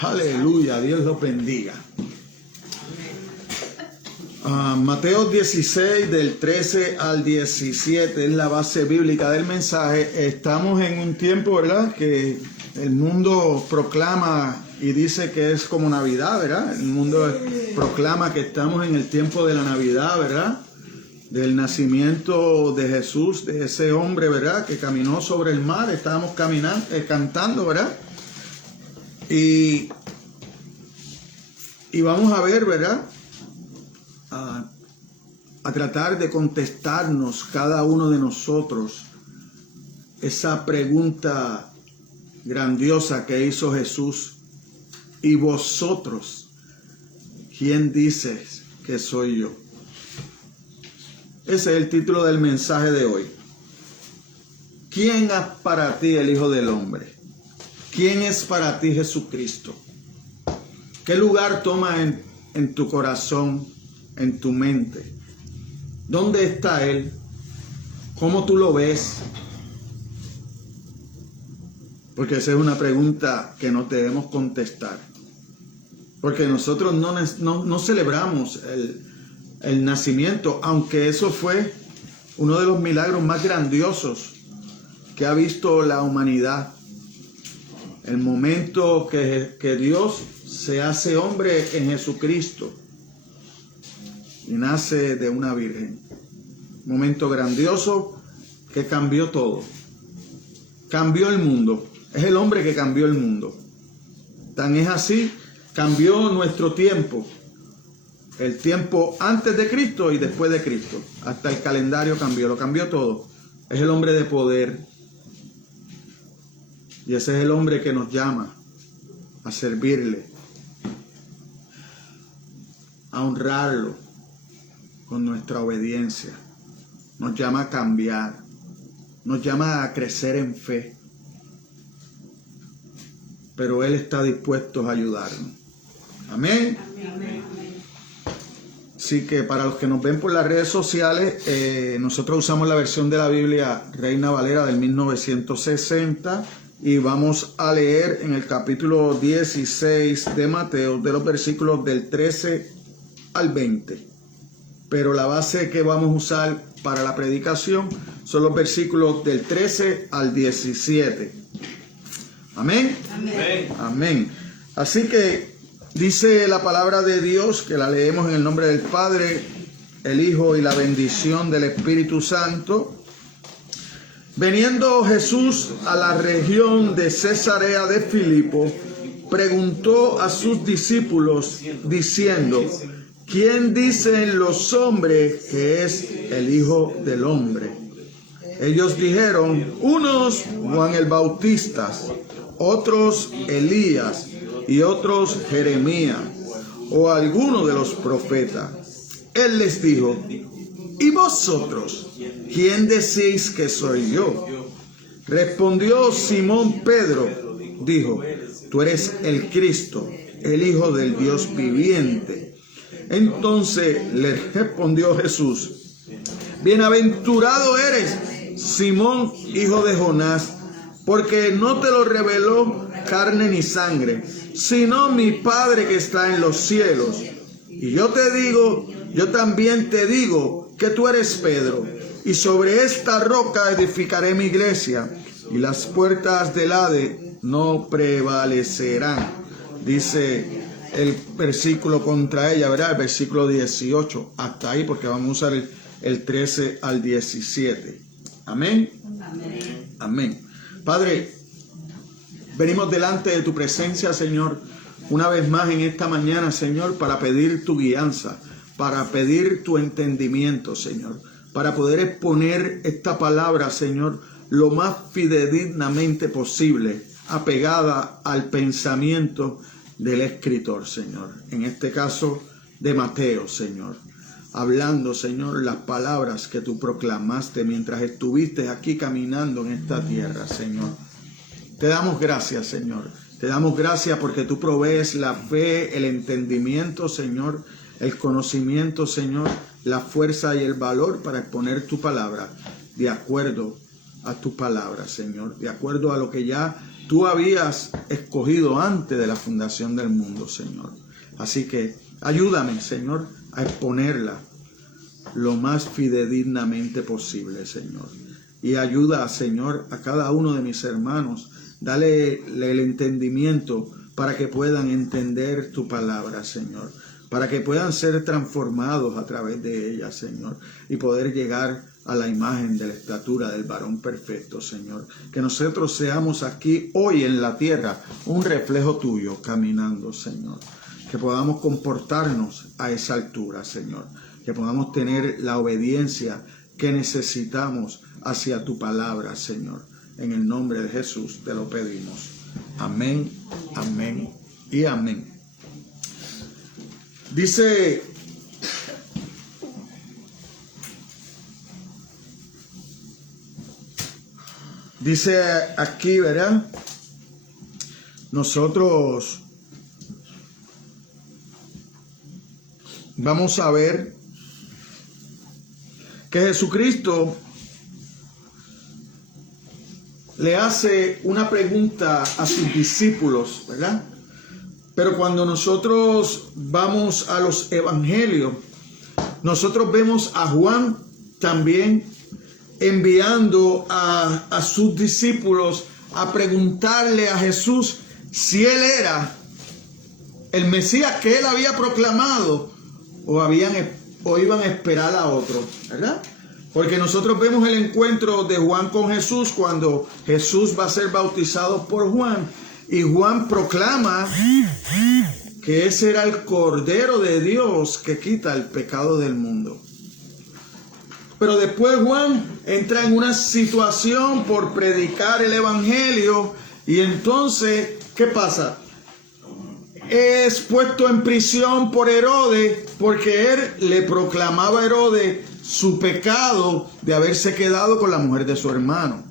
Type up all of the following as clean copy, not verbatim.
Aleluya, Dios los bendiga. Mateo 16 del 13 al 17 es la base bíblica del mensaje. Estamos en un tiempo, ¿verdad?, que el mundo proclama y dice que es como Navidad, ¿verdad? El mundo proclama que estamos en el tiempo de la Navidad, ¿verdad? Del nacimiento de Jesús, de ese hombre, ¿verdad?, que caminó sobre el mar. Estábamos caminando, cantando, ¿verdad? Y vamos a ver, ¿verdad?, a tratar de contestarnos cada uno de nosotros esa pregunta grandiosa que hizo Jesús: ¿y vosotros quién dices que soy yo? Ese es el título del mensaje de hoy. ¿Quién es para ti el Hijo del Hombre? ¿Quién es para ti Jesucristo? ¿Qué lugar toma en tu corazón, en tu mente? ¿Dónde está Él? ¿Cómo tú lo ves? Porque esa es una pregunta que nos debemos contestar. Porque nosotros no celebramos el nacimiento, aunque eso fue uno de los milagros más grandiosos que ha visto la humanidad. El momento que Dios se hace hombre en Jesucristo y nace de una virgen. Momento grandioso que cambió todo. Cambió el mundo. Es el hombre que cambió el mundo. Tan es así, cambió nuestro tiempo. El tiempo antes de Cristo y después de Cristo. Hasta el calendario cambió, lo cambió todo. Es el hombre de poder. Y ese es el hombre que nos llama a servirle, a honrarlo con nuestra obediencia. Nos llama a cambiar. Nos llama a crecer en fe. Pero Él está dispuesto a ayudarnos. Amén. Amén. Así que para los que nos ven por las redes sociales, nosotros usamos la versión de la Biblia Reina Valera del 1960 y vamos a leer en el capítulo 16 de Mateo, de los versículos del 13 al 20. Pero la base que vamos a usar para la predicación son los versículos del 13 al 17. Amén. Amén. Amén. Así que dice la palabra de Dios, que la leemos en el nombre del Padre, el Hijo y la bendición del Espíritu Santo. Veniendo Jesús a la región de Cesarea de Filipo, preguntó a sus discípulos diciendo: ¿quién dicen los hombres que es el Hijo del Hombre? Ellos dijeron: unos Juan el Bautista, otros Elías y otros Jeremías o alguno de los profetas. Él les dijo: ¿y vosotros quién decís que soy yo? Respondió Simón Pedro, dijo: tú eres el Cristo, el Hijo del Dios viviente. Entonces le respondió Jesús: bienaventurado eres, Simón, hijo de Jonás, porque no te lo reveló carne ni sangre, sino mi Padre que está en los cielos. Y yo también te digo que tú eres Pedro, y sobre esta roca edificaré mi iglesia, y las puertas del Hades no prevalecerán. Dice el versículo contra ella, ¿verdad? El versículo 18, hasta ahí, porque vamos a usar el 13 al 17. Amén. Amén. Amén. Padre, venimos delante de tu presencia, Señor, una vez más en esta mañana, Señor, para pedir tu guianza, para pedir tu entendimiento, Señor, para poder exponer esta palabra, Señor, lo más fidedignamente posible, apegada al pensamiento del escritor, Señor. En este caso, de Mateo, Señor. Hablando, Señor, las palabras que tú proclamaste mientras estuviste aquí caminando en esta tierra, Señor. Te damos gracias, Señor. Te damos gracias porque tú provees la fe, el entendimiento, Señor, el conocimiento, Señor, la fuerza y el valor para exponer tu palabra de acuerdo a tu palabra, Señor, de acuerdo a lo que ya tú habías escogido antes de la fundación del mundo, Señor. Así que ayúdame, Señor, a exponerla lo más fidedignamente posible, Señor. Y ayuda, Señor, a cada uno de mis hermanos. Dale el entendimiento para que puedan entender tu palabra, Señor. Para que puedan ser transformados a través de ella, Señor. Y poder llegar a la imagen de la estatura del varón perfecto, Señor. Que nosotros seamos aquí hoy en la tierra un reflejo tuyo caminando, Señor. Que podamos comportarnos a esa altura, Señor. Que podamos tener la obediencia que necesitamos hacia tu palabra, Señor. En el nombre de Jesús te lo pedimos. Amén, amén y amén. Dice aquí, ¿verdad? Nosotros vamos a ver que Jesucristo le hace una pregunta a sus discípulos, ¿verdad? Pero cuando nosotros vamos a los evangelios, nosotros vemos a Juan también enviando a sus discípulos a preguntarle a Jesús si él era el Mesías que él había proclamado o iban a esperar a otro, ¿verdad? Porque nosotros vemos el encuentro de Juan con Jesús cuando Jesús va a ser bautizado por Juan y Juan proclama que ese era el Cordero de Dios que quita el pecado del mundo. Pero después Juan entra en una situación por predicar el evangelio y entonces, ¿qué pasa? Es puesto en prisión por Herodes porque él le proclamaba a Herodes su pecado de haberse quedado con la mujer de su hermano.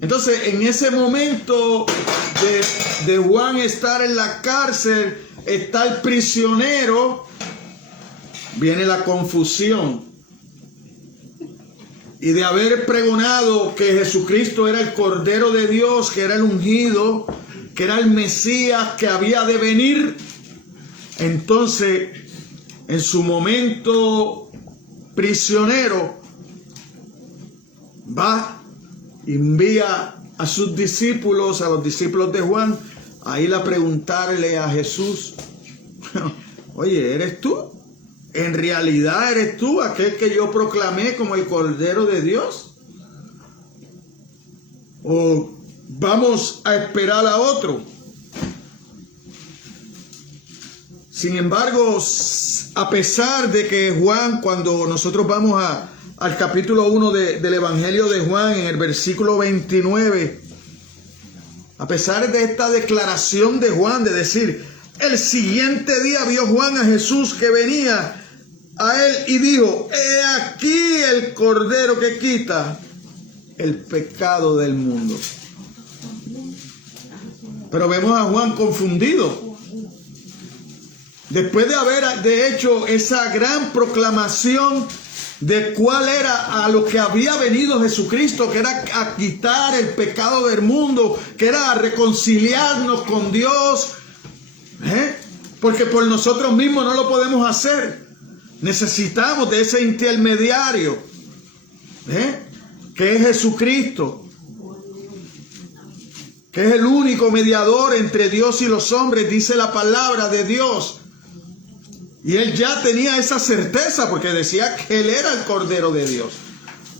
Entonces, en ese momento de Juan estar en la cárcel, está el prisionero, viene la confusión. Y de haber pregonado que Jesucristo era el Cordero de Dios, que era el ungido, que era el Mesías que había de venir, entonces en su momento prisionero va, envía a sus discípulos, a los discípulos de Juan, a ir a preguntarle a Jesús, oye, ¿eres tú? ¿En realidad eres tú aquel que yo proclamé como el Cordero de Dios? ¿O vamos a esperar a otro? Sin embargo, a pesar de que Juan, cuando nosotros vamos al capítulo 1 del Evangelio de Juan, en el versículo 29, a pesar de esta declaración de Juan, de decir, el siguiente día vio Juan a Jesús que venía a él y dijo, he aquí el Cordero que quita el pecado del mundo. Pero vemos a Juan confundido. Después de haber hecho esa gran proclamación de cuál era a lo que había venido Jesucristo, que era a quitar el pecado del mundo, que era a reconciliarnos con Dios, porque por nosotros mismos no lo podemos hacer. Necesitamos de ese intermediario, que es Jesucristo, que es el único mediador entre Dios y los hombres, dice la palabra de Dios. Y él ya tenía esa certeza porque decía que él era el Cordero de Dios.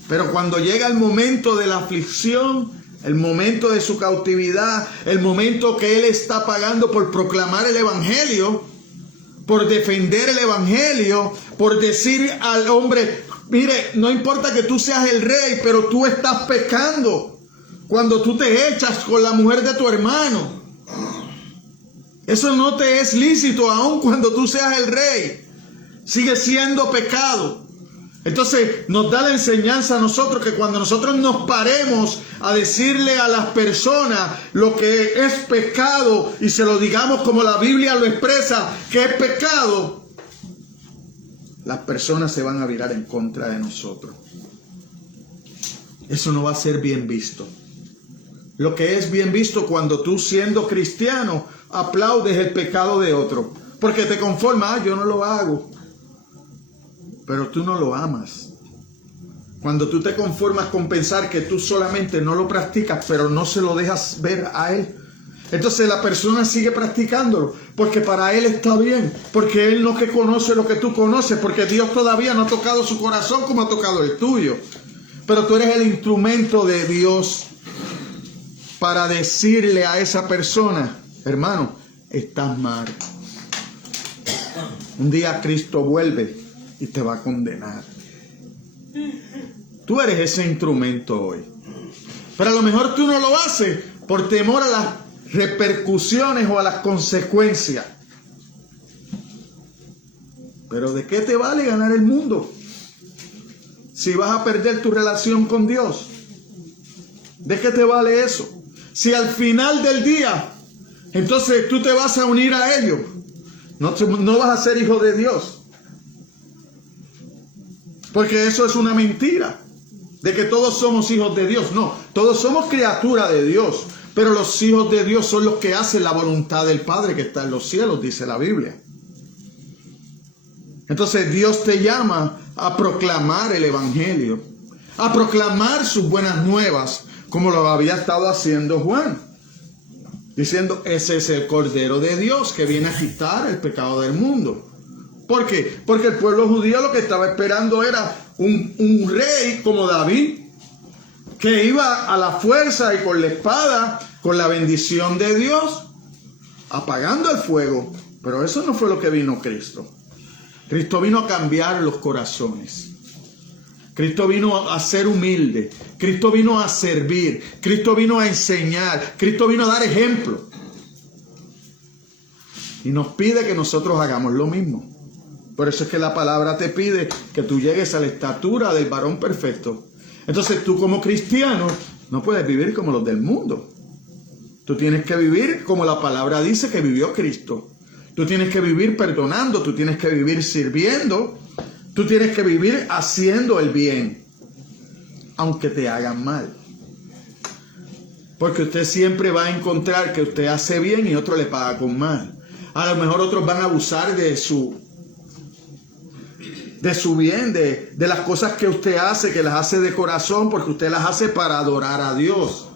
Pero cuando llega el momento de la aflicción, el momento de su cautividad, el momento que él está pagando por proclamar el evangelio, por defender el evangelio, por decir al hombre, mire, no importa que tú seas el rey, pero tú estás pecando cuando tú te echas con la mujer de tu hermano. Eso no te es lícito aun cuando tú seas el rey. Sigue siendo pecado. Entonces nos da la enseñanza a nosotros que cuando nosotros nos paremos a decirle a las personas lo que es pecado y se lo digamos como la Biblia lo expresa, que es pecado, las personas se van a virar en contra de nosotros. Eso no va a ser bien visto. lo que es bien visto cuando tú, siendo cristiano, aplaudes el pecado de otro. Porque te conformas, yo no lo hago. Pero tú no lo amas. Cuando tú te conformas con pensar que tú solamente no lo practicas, pero no se lo dejas ver a él, entonces la persona sigue practicándolo, porque para él está bien, porque él no que conoce lo que tú conoces, porque Dios todavía no ha tocado su corazón como ha tocado el tuyo. Pero tú eres el instrumento de Dios para decirle a esa persona, hermano, estás mal. Un día Cristo vuelve y te va a condenar. Tú eres ese instrumento hoy. Pero a lo mejor tú no lo haces por temor a las repercusiones o a las consecuencias. Pero ¿de qué te vale ganar el mundo si vas a perder tu relación con Dios? ¿De qué te vale eso? Si al final del día, entonces tú te vas a unir a ellos, no vas a ser hijo de Dios. Porque eso es una mentira, de que todos somos hijos de Dios. No, todos somos criaturas de Dios, pero los hijos de Dios son los que hacen la voluntad del Padre que está en los cielos, dice la Biblia. Entonces Dios te llama a proclamar el Evangelio, a proclamar sus buenas nuevas, como lo había estado haciendo Juan, diciendo, ese es el Cordero de Dios que viene a quitar el pecado del mundo. ¿Por qué? Porque el pueblo judío lo que estaba esperando era un rey como David, que iba a la fuerza y con la espada, con la bendición de Dios, apagando el fuego. Pero eso no fue lo que vino Cristo. Cristo vino a cambiar los corazones. Cristo vino a ser humilde. Cristo vino a servir. Cristo vino a enseñar. Cristo vino a dar ejemplo. Y nos pide que nosotros hagamos lo mismo. Por eso es que la palabra te pide que tú llegues a la estatura del varón perfecto. Entonces tú como cristiano no puedes vivir como los del mundo. Tú tienes que vivir como la palabra dice que vivió Cristo. Tú tienes que vivir perdonando, tú tienes que vivir sirviendo, tú tienes que vivir haciendo el bien, aunque te hagan mal. Porque usted siempre va a encontrar que usted hace bien y otro le paga con mal. A lo mejor otros van a abusar de su bien, de las cosas que usted hace, que las hace de corazón, porque usted las hace para adorar a Dios.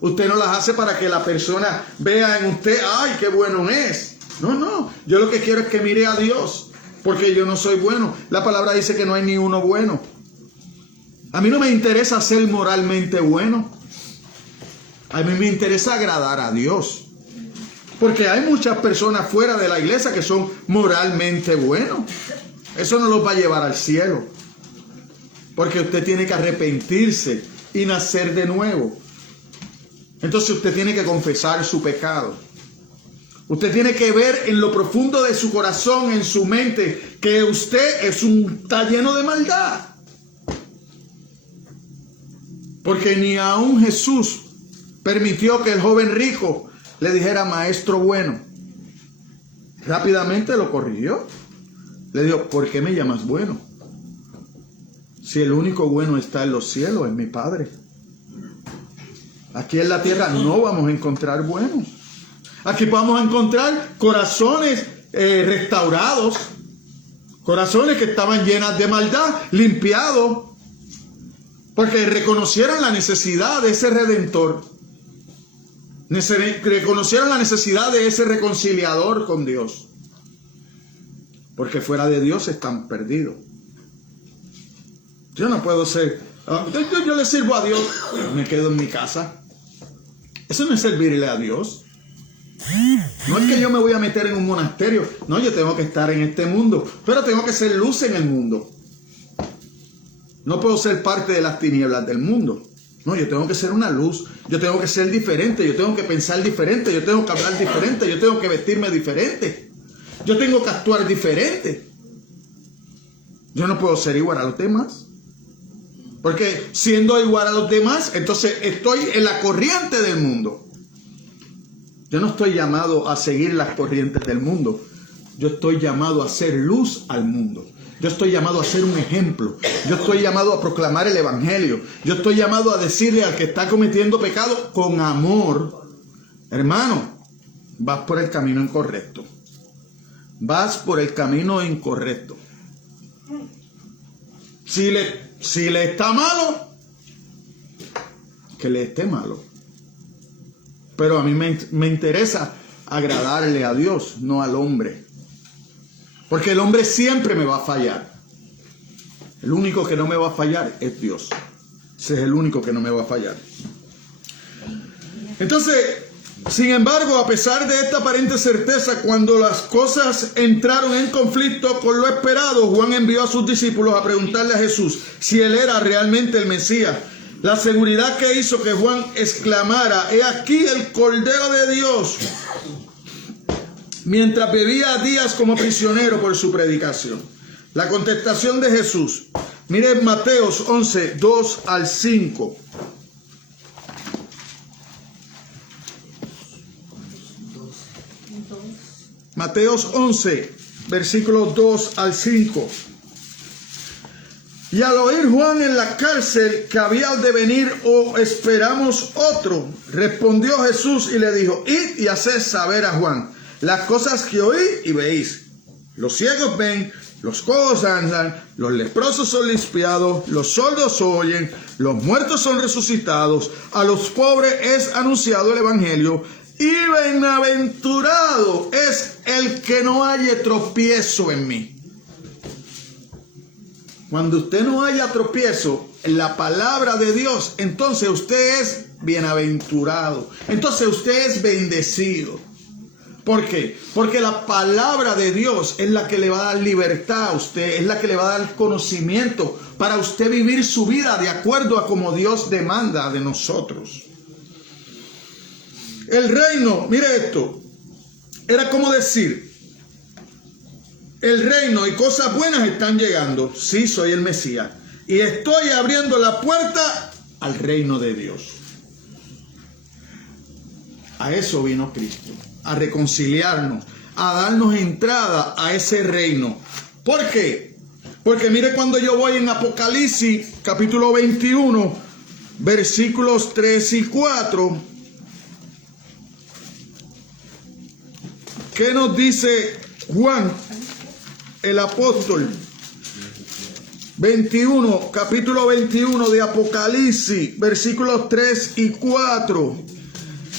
Usted no las hace para que la persona vea en usted, ¡ay, qué bueno es! No, yo lo que quiero es que mire a Dios, porque yo no soy bueno. La palabra dice que no hay ni uno bueno. A mí no me interesa ser moralmente bueno. A mí me interesa agradar a Dios. Porque hay muchas personas fuera de la iglesia que son moralmente buenos. Eso no los va a llevar al cielo. Porque usted tiene que arrepentirse y nacer de nuevo. Entonces usted tiene que confesar su pecado. Usted tiene que ver en lo profundo de su corazón, en su mente, que usted está lleno de maldad. Porque ni aún Jesús permitió que el joven rico le dijera maestro bueno. Rápidamente lo corrigió. Le dijo, ¿por qué me llamas bueno? Si el único bueno está en los cielos, es mi Padre. Aquí en la tierra no vamos a encontrar buenos. Aquí vamos a encontrar corazones restaurados, corazones que estaban llenas de maldad, limpiados, porque reconocieron la necesidad de ese Redentor, reconocieron la necesidad de ese reconciliador con Dios, porque fuera de Dios están perdidos. Yo no puedo ser, yo le sirvo a Dios, me quedo en mi casa. Eso no es servirle a Dios. No es que yo me voy a meter en un monasterio. No, yo tengo que estar en este mundo, pero tengo que ser luz en el mundo. No puedo ser parte de las tinieblas del mundo. No, yo tengo que ser una luz. Yo tengo que ser diferente. Yo tengo que pensar diferente. Yo tengo que hablar diferente. Yo tengo que vestirme diferente. Yo tengo que actuar diferente. Yo no puedo ser igual a los demás. Porque siendo igual a los demás, entonces estoy en la corriente del mundo. Yo no estoy llamado a seguir las corrientes del mundo. Yo estoy llamado a ser luz al mundo. Yo estoy llamado a ser un ejemplo. Yo estoy llamado a proclamar el evangelio. Yo estoy llamado a decirle al que está cometiendo pecado con amor: hermano, vas por el camino incorrecto. Vas por el camino incorrecto. Si le está malo, que le esté malo. Pero a mí me interesa agradarle a Dios, no al hombre. Porque el hombre siempre me va a fallar. El único que no me va a fallar es Dios. Ese es el único que no me va a fallar. Entonces, sin embargo, a pesar de esta aparente certeza, cuando las cosas entraron en conflicto con lo esperado, Juan envió a sus discípulos a preguntarle a Jesús si él era realmente el Mesías. La seguridad que hizo que Juan exclamara: "He aquí el Cordero de Dios", mientras vivía días como prisionero por su predicación. La contestación de Jesús. Miren Mateos 11, 2 al 5. Mateos 11, versículos 2 al 5. Y al oír Juan en la cárcel que había de venir, ¿o esperamos otro? Respondió Jesús y le dijo: id y haced saber a Juan las cosas que oí y veis. Los ciegos ven, los cojos andan, los leprosos son limpiados, los sordos oyen, los muertos son resucitados, a los pobres es anunciado el evangelio, y bienaventurado es el que no haya tropiezo en mí. Cuando usted no haya tropiezo en la palabra de Dios, entonces usted es bienaventurado, entonces usted es bendecido. ¿Por qué? Porque la palabra de Dios es la que le va a dar libertad a usted, es la que le va a dar conocimiento para usted vivir su vida de acuerdo a como Dios demanda de nosotros. El reino, mire esto, era como decir: el reino y cosas buenas están llegando. Sí, soy el Mesías y estoy abriendo la puerta al reino de Dios. A eso vino Cristo, a reconciliarnos, a darnos entrada a ese reino. ¿Por qué? Porque mire, cuando yo voy en Apocalipsis capítulo 21, versículos 3 y 4, ¿qué nos dice Juan, el apóstol? Capítulo 21 de Apocalipsis, versículos 3 y 4.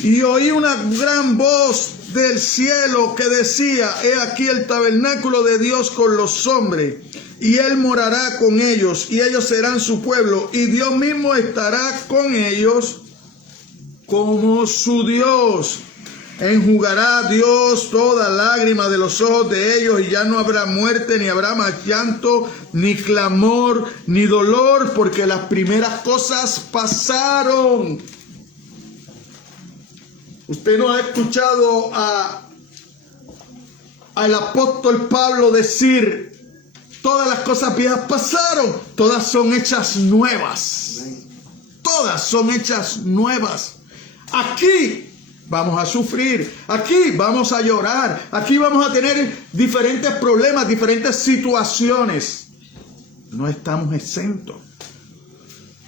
Y oí una gran voz del cielo que decía: he aquí el tabernáculo de Dios con los hombres, y él morará con ellos, y ellos serán su pueblo, y Dios mismo estará con ellos como su Dios. Enjugará Dios toda lágrima de los ojos de ellos, y ya no habrá muerte, ni habrá más llanto, ni clamor, ni dolor, porque las primeras cosas pasaron. Usted no ha escuchado al apóstol Pablo decir: todas las cosas viejas pasaron, todas son hechas nuevas. Todas son hechas nuevas. Aquí vamos a sufrir, aquí vamos a llorar, aquí vamos a tener diferentes problemas, diferentes situaciones. No estamos exentos.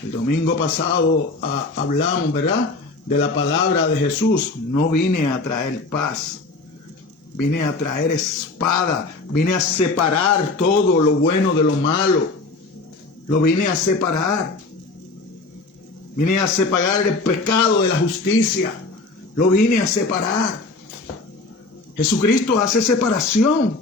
El domingo pasado hablamos, ¿verdad?, de la palabra de Jesús. No vine a traer paz, vine a traer espada, vine a separar todo lo bueno de lo malo. Lo vine a separar. Vine a separar el pecado de la justicia. Lo vine a separar. Jesucristo hace separación.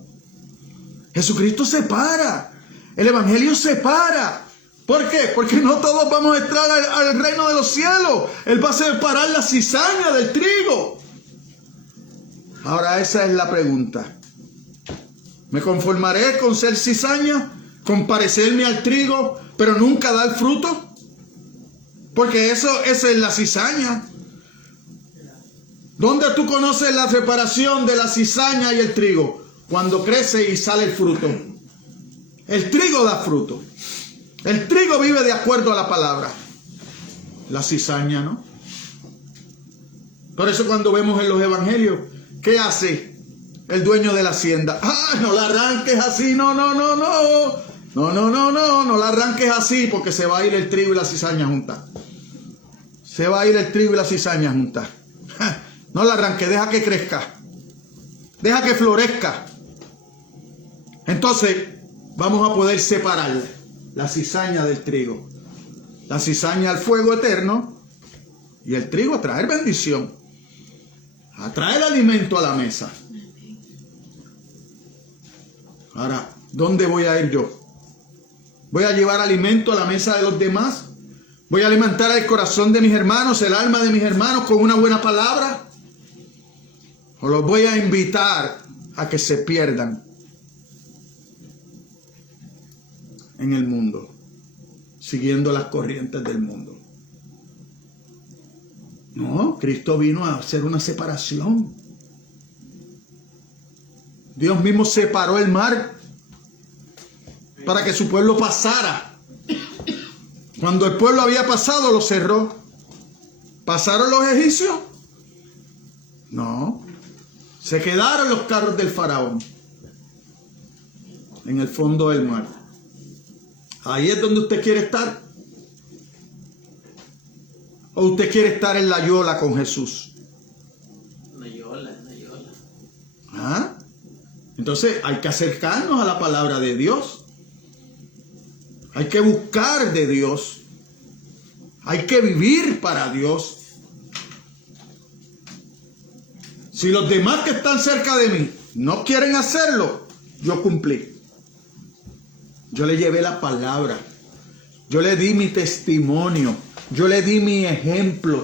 Jesucristo separa. El evangelio separa. ¿Por qué? Porque no todos vamos a entrar al reino de los cielos. Él va a separar la cizaña del trigo. Ahora esa es la pregunta. ¿Me conformaré con ser cizaña? ¿Con parecerme al trigo, pero nunca dar fruto? Porque esa es la cizaña. ¿Dónde tú conoces la separación de la cizaña y el trigo? Cuando crece y sale el fruto. El trigo da fruto. El trigo vive de acuerdo a la palabra. La cizaña no. Por eso cuando vemos en los evangelios, ¿qué hace el dueño de la hacienda? ¡Ah, no la arranques así! No. No la arranques así porque se va a ir el trigo y la cizaña juntas. Se va a ir el trigo y la cizaña juntas. No la arranques, deja que crezca. Deja que florezca. Entonces vamos a poder separar la cizaña del trigo. La cizaña al fuego eterno y el trigo a traer bendición. A traer alimento a la mesa. Ahora, ¿dónde voy a ir yo? ¿Voy a llevar alimento a la mesa de los demás? ¿Voy a alimentar el corazón de mis hermanos, el alma de mis hermanos con una buena palabra? ¿O los voy a invitar a que se pierdan en el mundo, siguiendo las corrientes del mundo? No, Cristo vino a hacer una separación. Dios mismo separó el mar para que su pueblo pasara. Cuando el pueblo había pasado, lo cerró. ¿Pasaron los egipcios? No. Se quedaron los carros del faraón en el fondo del mar. Ahí es donde usted quiere estar. ¿O usted quiere estar en la yola con Jesús? Una yola. ¿Ah? Entonces hay que acercarnos a la palabra de Dios. Hay que buscar de Dios. Hay que vivir para Dios. Si los demás que están cerca de mí no quieren hacerlo, yo cumplí. Yo le llevé la palabra. Yo le di mi testimonio. Yo le di mi ejemplo.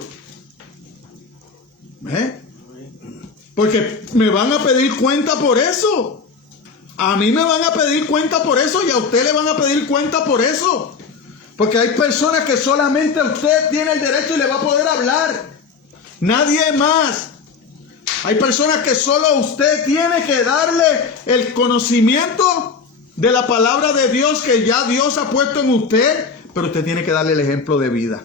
Porque me van a pedir cuenta por eso. A mí me van a pedir cuenta por eso y a usted le van a pedir cuenta por eso. Porque hay personas que solamente usted tiene el derecho y le va a poder hablar. Nadie más. Hay personas que solo usted tiene que darle el conocimiento de la palabra de Dios que ya Dios ha puesto en usted, pero usted tiene que darle el ejemplo de vida.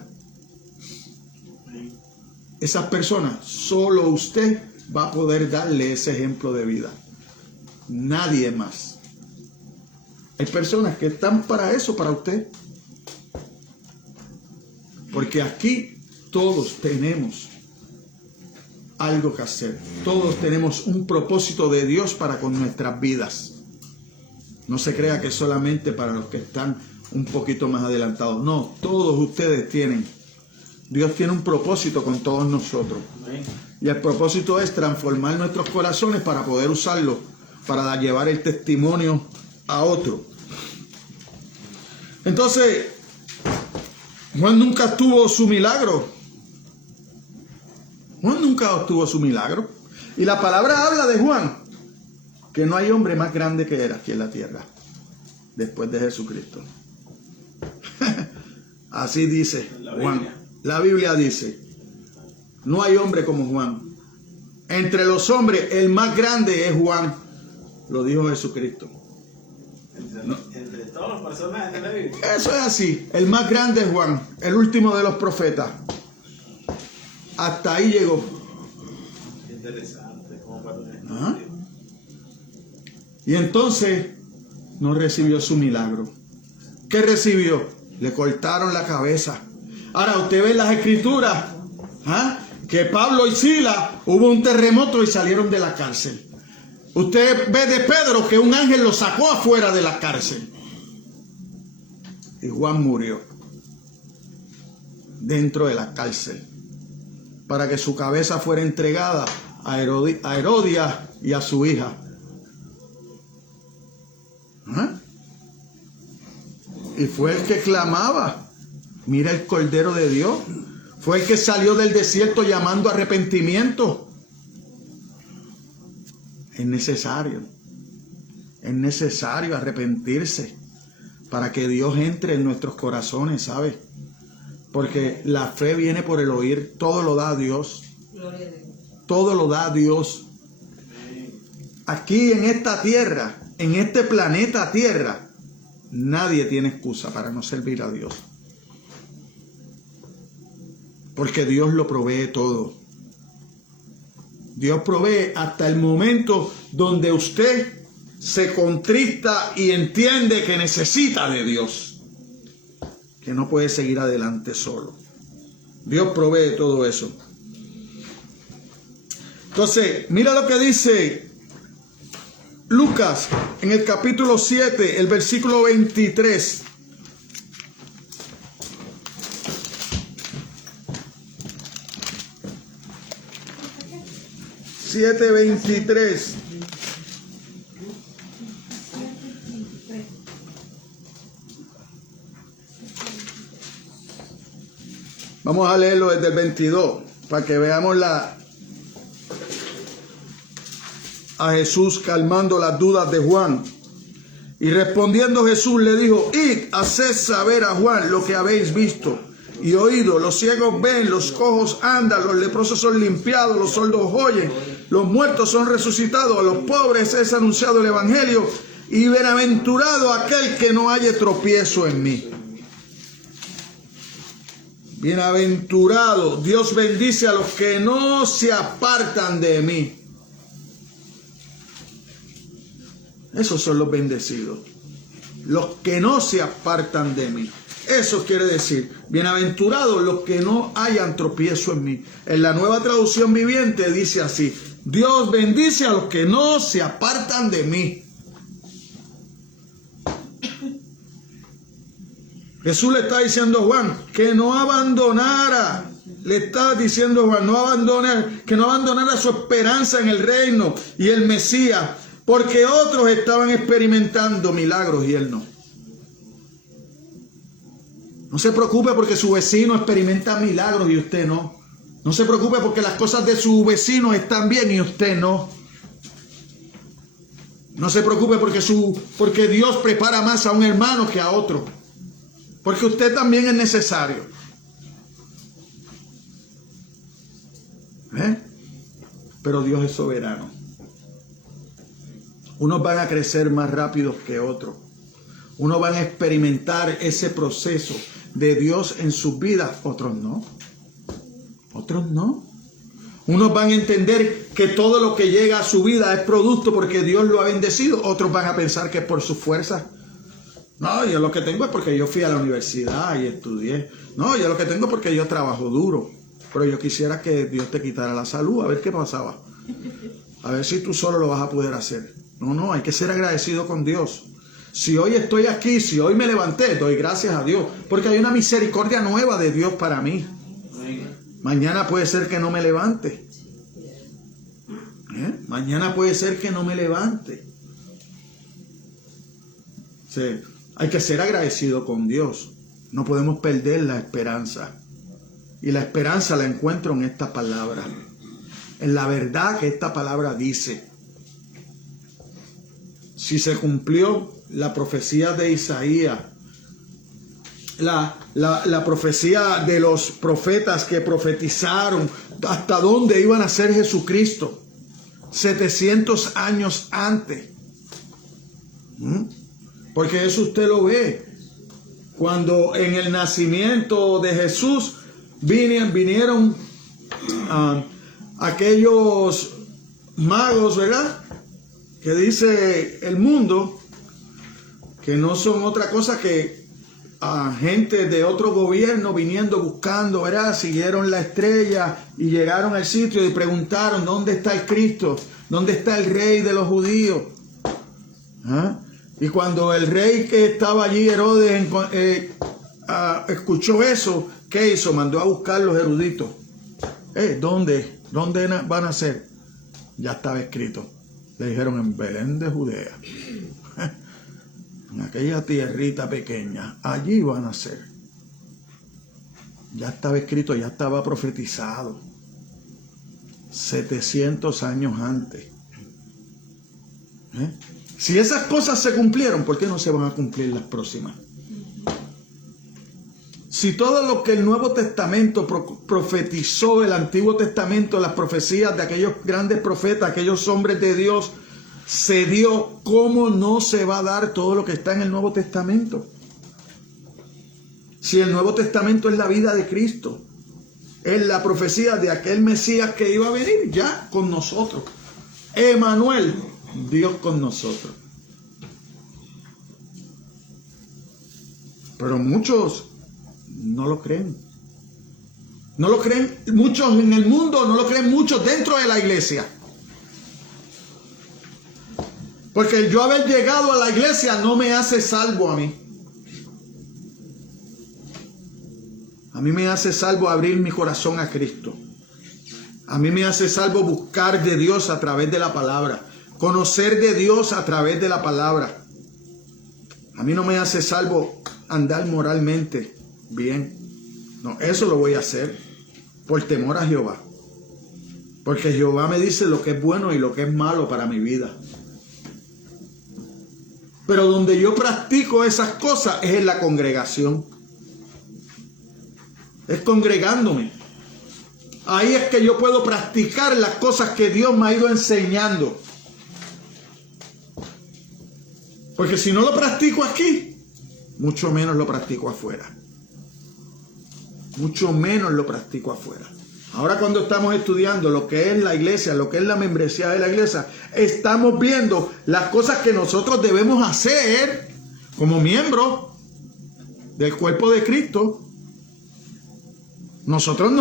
Esas personas, solo usted va a poder darle ese ejemplo de vida. Nadie más. Hay personas que están para eso, para usted. Porque aquí todos tenemos algo que hacer. Todos tenemos un propósito de Dios para con nuestras vidas. No se crea que solamente para los que están un poquito más adelantados. No, todos ustedes tienen. Dios tiene un propósito con todos nosotros. Y el propósito es transformar nuestros corazones para poder usarlo, para llevar el testimonio a otro. Entonces, Juan nunca obtuvo su milagro. Juan nunca obtuvo su milagro. Y la palabra habla de Juan, que no hay hombre más grande que él aquí en la tierra, después de Jesucristo. Así dice Juan. La Biblia dice, no hay hombre como Juan. Entre los hombres, el más grande es Juan. Lo dijo Jesucristo. Entre todas las personas de la Biblia. Eso es así. El más grande es Juan, el último de los profetas. Hasta ahí llegó. Interesante. Como para ¿Ah? Y entonces no recibió su milagro. ¿Qué recibió? Le cortaron la cabeza. Ahora usted ve en las escrituras, ¿ah?, que Pablo y Silas hubo un terremoto y salieron de la cárcel. Usted ve de Pedro que un ángel lo sacó afuera de la cárcel. Y Juan murió dentro de la cárcel para que su cabeza fuera entregada a Herodias y a su hija. ¿Ah? Y fue el que clamaba, mira el Cordero de Dios. Fue el que salió del desierto llamando a arrepentimiento. Es necesario arrepentirse para que Dios entre en nuestros corazones, ¿sabes? Porque la fe viene por el oír. Todo lo da Dios. Todo lo da Dios. Aquí en esta tierra, en este planeta Tierra, nadie tiene excusa para no servir a Dios. Porque Dios lo provee todo. Dios provee hasta el momento donde usted se contrista y entiende que necesita de Dios, que no puede seguir adelante solo. Dios provee todo eso. Entonces, mira lo que dice Lucas en el capítulo 7, el versículo 23. ...7:23... Vamos a leerlo desde el 22 para que veamos a Jesús calmando las dudas de Juan. Y respondiendo Jesús le dijo: id, haced saber a Juan lo que habéis visto y oído. Los ciegos ven, los cojos andan, los leprosos son limpiados, los sordos oyen, los muertos son resucitados, a los pobres es anunciado el evangelio, y bienaventurado aquel que no haya tropiezo en mí. Bienaventurado, Dios bendice a los que no se apartan de mí. Esos son los bendecidos, los que no se apartan de mí. Eso quiere decir, bienaventurados los que no hayan tropiezo en mí. En la Nueva Traducción Viviente dice así: Dios bendice a los que no se apartan de mí. Jesús le está diciendo a Juan que no abandonara. Le está diciendo a Juan que no abandonara su esperanza en el reino y el Mesías, porque otros estaban experimentando milagros y él no. No se preocupe porque su vecino experimenta milagros y usted no. No se preocupe porque las cosas de su vecino están bien y usted no. No se preocupe porque Dios prepara más a un hermano que a otro. Porque usted también es necesario. Pero Dios es soberano. Unos van a crecer más rápido que otros. Unos van a experimentar ese proceso de Dios en sus vidas, otros no. Otros no. Unos van a entender que todo lo que llega a su vida es producto porque Dios lo ha bendecido. Otros van a pensar que es por sus fuerzas. No, yo lo que tengo es porque yo fui a la universidad y estudié. No, yo lo que tengo es porque yo trabajo duro. Pero yo quisiera que Dios te quitara la salud, a ver qué pasaba. A ver si tú solo lo vas a poder hacer. No, hay que ser agradecido con Dios. Si hoy estoy aquí, si hoy me levanté, doy gracias a Dios. Porque hay una misericordia nueva de Dios para mí. Mañana puede ser que no me levante. Mañana puede ser que no me levante. Sí. Hay que ser agradecido con Dios. No podemos perder la esperanza. Y la esperanza la encuentro en esta palabra. En la verdad que esta palabra dice. Si se cumplió la profecía de Isaías, la profecía de los profetas que profetizaron hasta dónde iban a ser Jesucristo, 700 años antes. Porque eso usted lo ve. Cuando en el nacimiento de Jesús vinieron aquellos magos, ¿verdad? Que dice el mundo que no son otra cosa que gente de otro gobierno viniendo buscando, ¿verdad? Siguieron la estrella y llegaron al sitio y preguntaron: ¿dónde está el Cristo? ¿Dónde está el rey de los judíos? Y cuando el rey que estaba allí, Herodes, escuchó eso, ¿qué hizo? Mandó a buscar los eruditos. ¿Dónde van a ser? Ya estaba escrito. Le dijeron: en Belén de Judea. En aquella tierrita pequeña. Allí van a ser. Ya estaba escrito, ya estaba profetizado. 700 años antes. Si esas cosas se cumplieron, ¿por qué no se van a cumplir las próximas? Si todo lo que el Nuevo Testamento profetizó, el Antiguo Testamento, las profecías de aquellos grandes profetas, aquellos hombres de Dios, se dio, ¿cómo no se va a dar todo lo que está en el Nuevo Testamento? Si el Nuevo Testamento es la vida de Cristo, es la profecía de aquel Mesías que iba a venir ya con nosotros. Emmanuel, Dios con nosotros. Pero muchos no lo creen. No lo creen muchos en el mundo, no lo creen muchos dentro de la iglesia. Porque el yo haber llegado a la iglesia no me hace salvo a mí. A mí me hace salvo abrir mi corazón a Cristo. A mí me hace salvo buscar de Dios a través de la palabra. Conocer de Dios a través de la palabra. A mí no me hace salvo andar moralmente bien. No, eso lo voy a hacer por temor a Jehová. Porque Jehová me dice lo que es bueno y lo que es malo para mi vida. Pero donde yo practico esas cosas es en la congregación. Es congregándome. Ahí es que yo puedo practicar las cosas que Dios me ha ido enseñando. Porque si no lo practico aquí, mucho menos lo practico afuera. Mucho menos lo practico afuera. Ahora cuando estamos estudiando lo que es la iglesia, lo que es la membresía de la iglesia, estamos viendo las cosas que nosotros debemos hacer como miembros del cuerpo de Cristo. Nosotros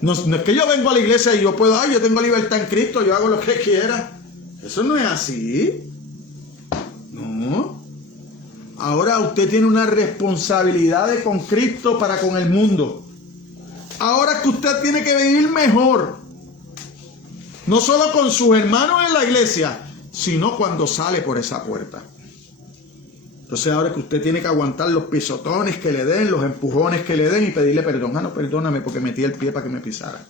no es que yo vengo a la iglesia y yo puedo, yo tengo libertad en Cristo, yo hago lo que quiera. Eso no es así. No. Ahora usted tiene una responsabilidad con Cristo para con el mundo. Ahora que usted tiene que vivir mejor. No solo con sus hermanos en la iglesia, sino cuando sale por esa puerta. Entonces ahora que usted tiene que aguantar los pisotones que le den, los empujones que le den y pedirle perdón. No, perdóname porque metí el pie para que me pisara.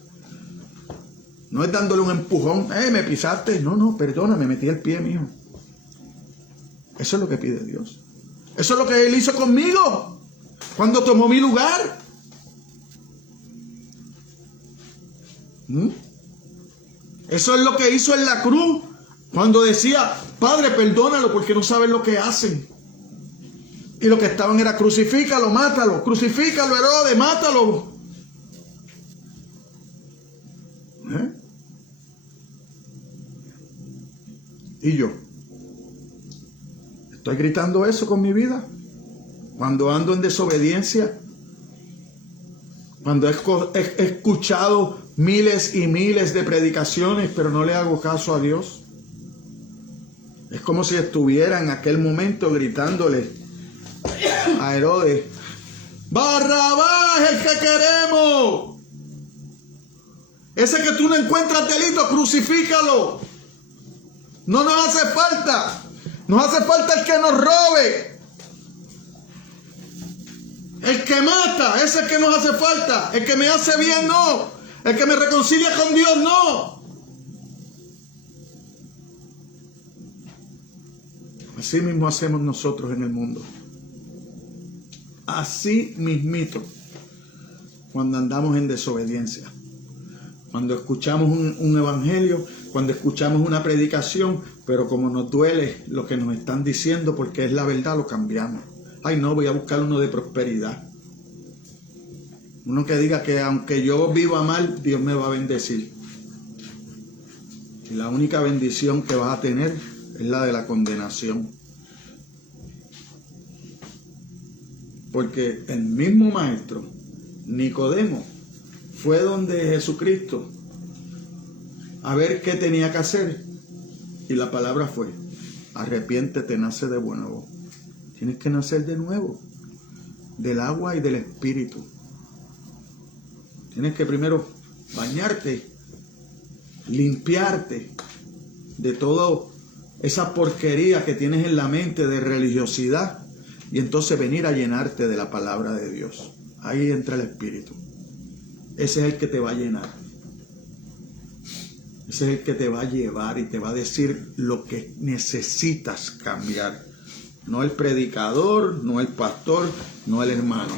No es dándole un empujón. Me pisaste. No, perdóname, metí el pie, mijo. Eso es lo que pide Dios. Eso es lo que Él hizo conmigo cuando tomó mi lugar. Eso es lo que hizo en la cruz cuando decía, Padre, perdónalo porque no saben lo que hacen. Y lo que estaban era crucifícalo, mátalo, crucifícalo, Herodes, mátalo. Y yo estoy gritando eso con mi vida cuando ando en desobediencia, cuando he escuchado miles y miles de predicaciones, pero no le hago caso a Dios. Es como si estuviera en aquel momento gritándole a Herodes, Barrabás es el que queremos. Ese que tú no encuentras delito, crucifícalo. No nos hace falta. Nos hace falta el que nos robe. El que mata, ese es el que nos hace falta. El que me hace bien, no. El que me reconcilia con Dios, no. Así mismo hacemos nosotros en el mundo. Así mismito. Cuando andamos en desobediencia. Cuando escuchamos un evangelio, cuando escuchamos una predicación, pero como nos duele lo que nos están diciendo porque es la verdad, lo cambiamos. Ay, no, voy a buscar uno de prosperidad. Uno que diga que aunque yo viva mal, Dios me va a bendecir. Y la única bendición que vas a tener es la de la condenación. Porque el mismo maestro, Nicodemo, fue donde Jesucristo a ver qué tenía que hacer. Y la palabra fue, arrepiéntete, nace de nuevo. Tienes que nacer de nuevo, del agua y del espíritu. Tienes que primero bañarte, limpiarte de toda esa porquería que tienes en la mente de religiosidad y entonces venir a llenarte de la palabra de Dios. Ahí entra el espíritu. Ese es el que te va a llenar. Ese es el que te va a llevar y te va a decir lo que necesitas cambiar. No el predicador, no el pastor, no el hermano.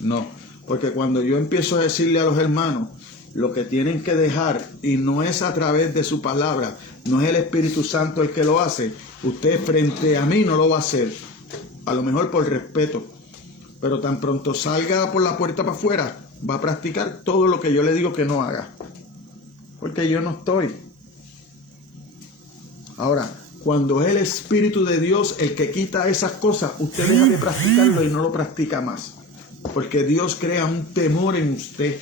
No, porque cuando yo empiezo a decirle a los hermanos lo que tienen que dejar y no es a través de su palabra, no es el Espíritu Santo el que lo hace, usted frente a mí no lo va a hacer. A lo mejor por respeto, pero tan pronto salga por la puerta para afuera, va a practicar todo lo que yo le digo que no haga. Porque yo no estoy. Ahora, cuando es el Espíritu de Dios el que quita esas cosas, usted deja de practicarlo y no lo practica más. Porque Dios crea un temor en usted.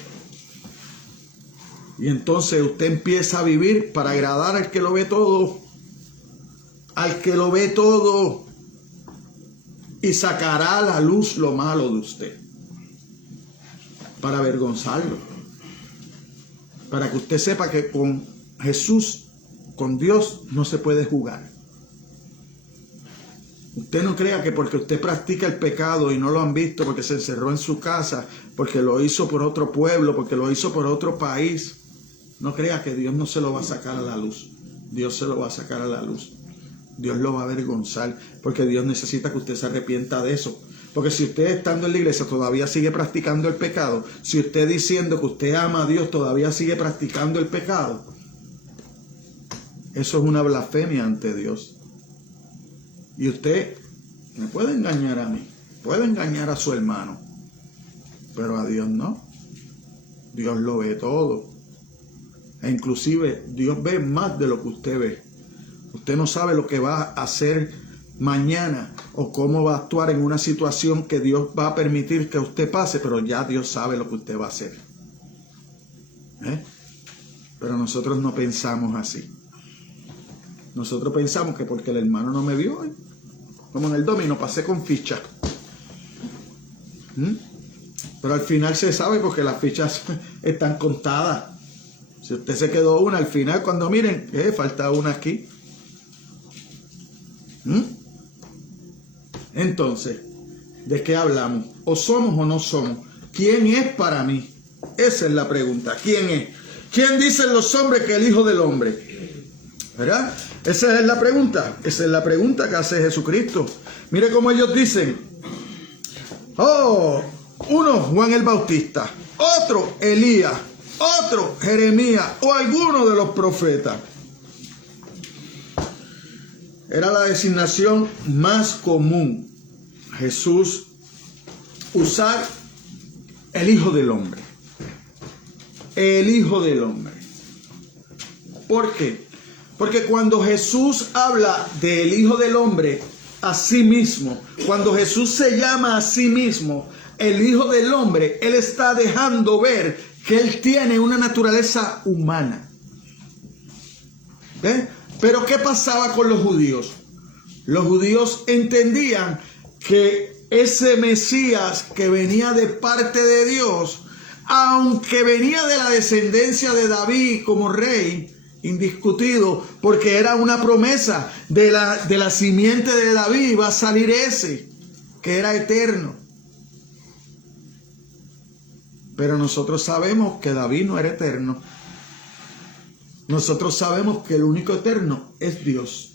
Y entonces usted empieza a vivir para agradar al que lo ve todo. Al que lo ve todo. Y sacará a la luz lo malo de usted. Para avergonzarlo. Para que usted sepa que con Jesús, con Dios, no se puede jugar. Usted no crea que porque usted practica el pecado y no lo han visto, porque se encerró en su casa, porque lo hizo por otro pueblo, porque lo hizo por otro país, no crea que Dios no se lo va a sacar a la luz. Dios se lo va a sacar a la luz. Dios lo va a avergonzar, porque Dios necesita que usted se arrepienta de eso. Porque si usted estando en la iglesia todavía sigue practicando el pecado, si usted diciendo que usted ama a Dios todavía sigue practicando el pecado, eso es una blasfemia ante Dios. Y usted me puede engañar a mí, puede engañar a su hermano, pero a Dios no. Dios lo ve todo. E inclusive Dios ve más de lo que usted ve. Usted no sabe lo que va a hacer mañana o cómo va a actuar en una situación que Dios va a permitir que usted pase, pero ya Dios sabe lo que usted va a hacer. Pero nosotros no pensamos así. Nosotros pensamos que porque el hermano no me vio hoy, como en el dominó, pasé con ficha. Pero al final se sabe porque las fichas están contadas. Si usted se quedó una, al final cuando miren, falta una aquí. Entonces, ¿de qué hablamos? ¿O somos o no somos? ¿Quién es para mí? Esa es la pregunta. ¿Quién es? ¿Quién dicen los hombres que el Hijo del Hombre? ¿Verdad? Esa es la pregunta. Esa es la pregunta que hace Jesucristo. Mire cómo ellos dicen. Uno Juan el Bautista, otro Elías, otro Jeremías o alguno de los profetas. Era la designación más común. Jesús usar el Hijo del Hombre. El Hijo del Hombre. ¿Por qué? Porque cuando Jesús habla del Hijo del Hombre a sí mismo, cuando Jesús se llama a sí mismo el Hijo del Hombre, Él está dejando ver que Él tiene una naturaleza humana. ¿Ve? Pero ¿qué pasaba con los judíos? Los judíos entendían que ese Mesías que venía de parte de Dios, aunque venía de la descendencia de David como rey, indiscutido, porque era una promesa de la simiente de David, iba a salir ese, que era eterno. Pero nosotros sabemos que David no era eterno. Nosotros sabemos que el único eterno es Dios.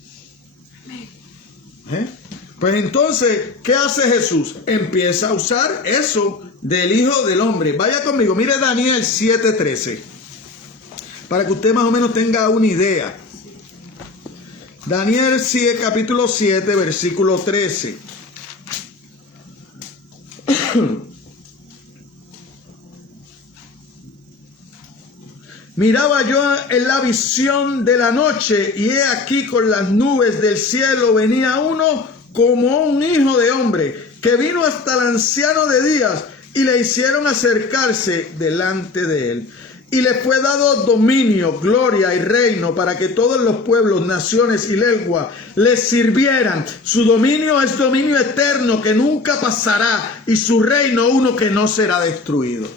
Pues entonces, ¿qué hace Jesús? Empieza a usar eso del Hijo del Hombre. Vaya conmigo, mire Daniel 7:13. Para que usted más o menos tenga una idea. Daniel capítulo 7, versículo 13. Miraba yo en la visión de la noche, y he aquí con las nubes del cielo venía uno como un hijo de hombre, que vino hasta el anciano de días, y le hicieron acercarse delante de él. Y le fue dado dominio, gloria y reino para que todos los pueblos, naciones y lenguas le sirvieran. Su dominio es dominio eterno que nunca pasará, y su reino uno que no será destruido.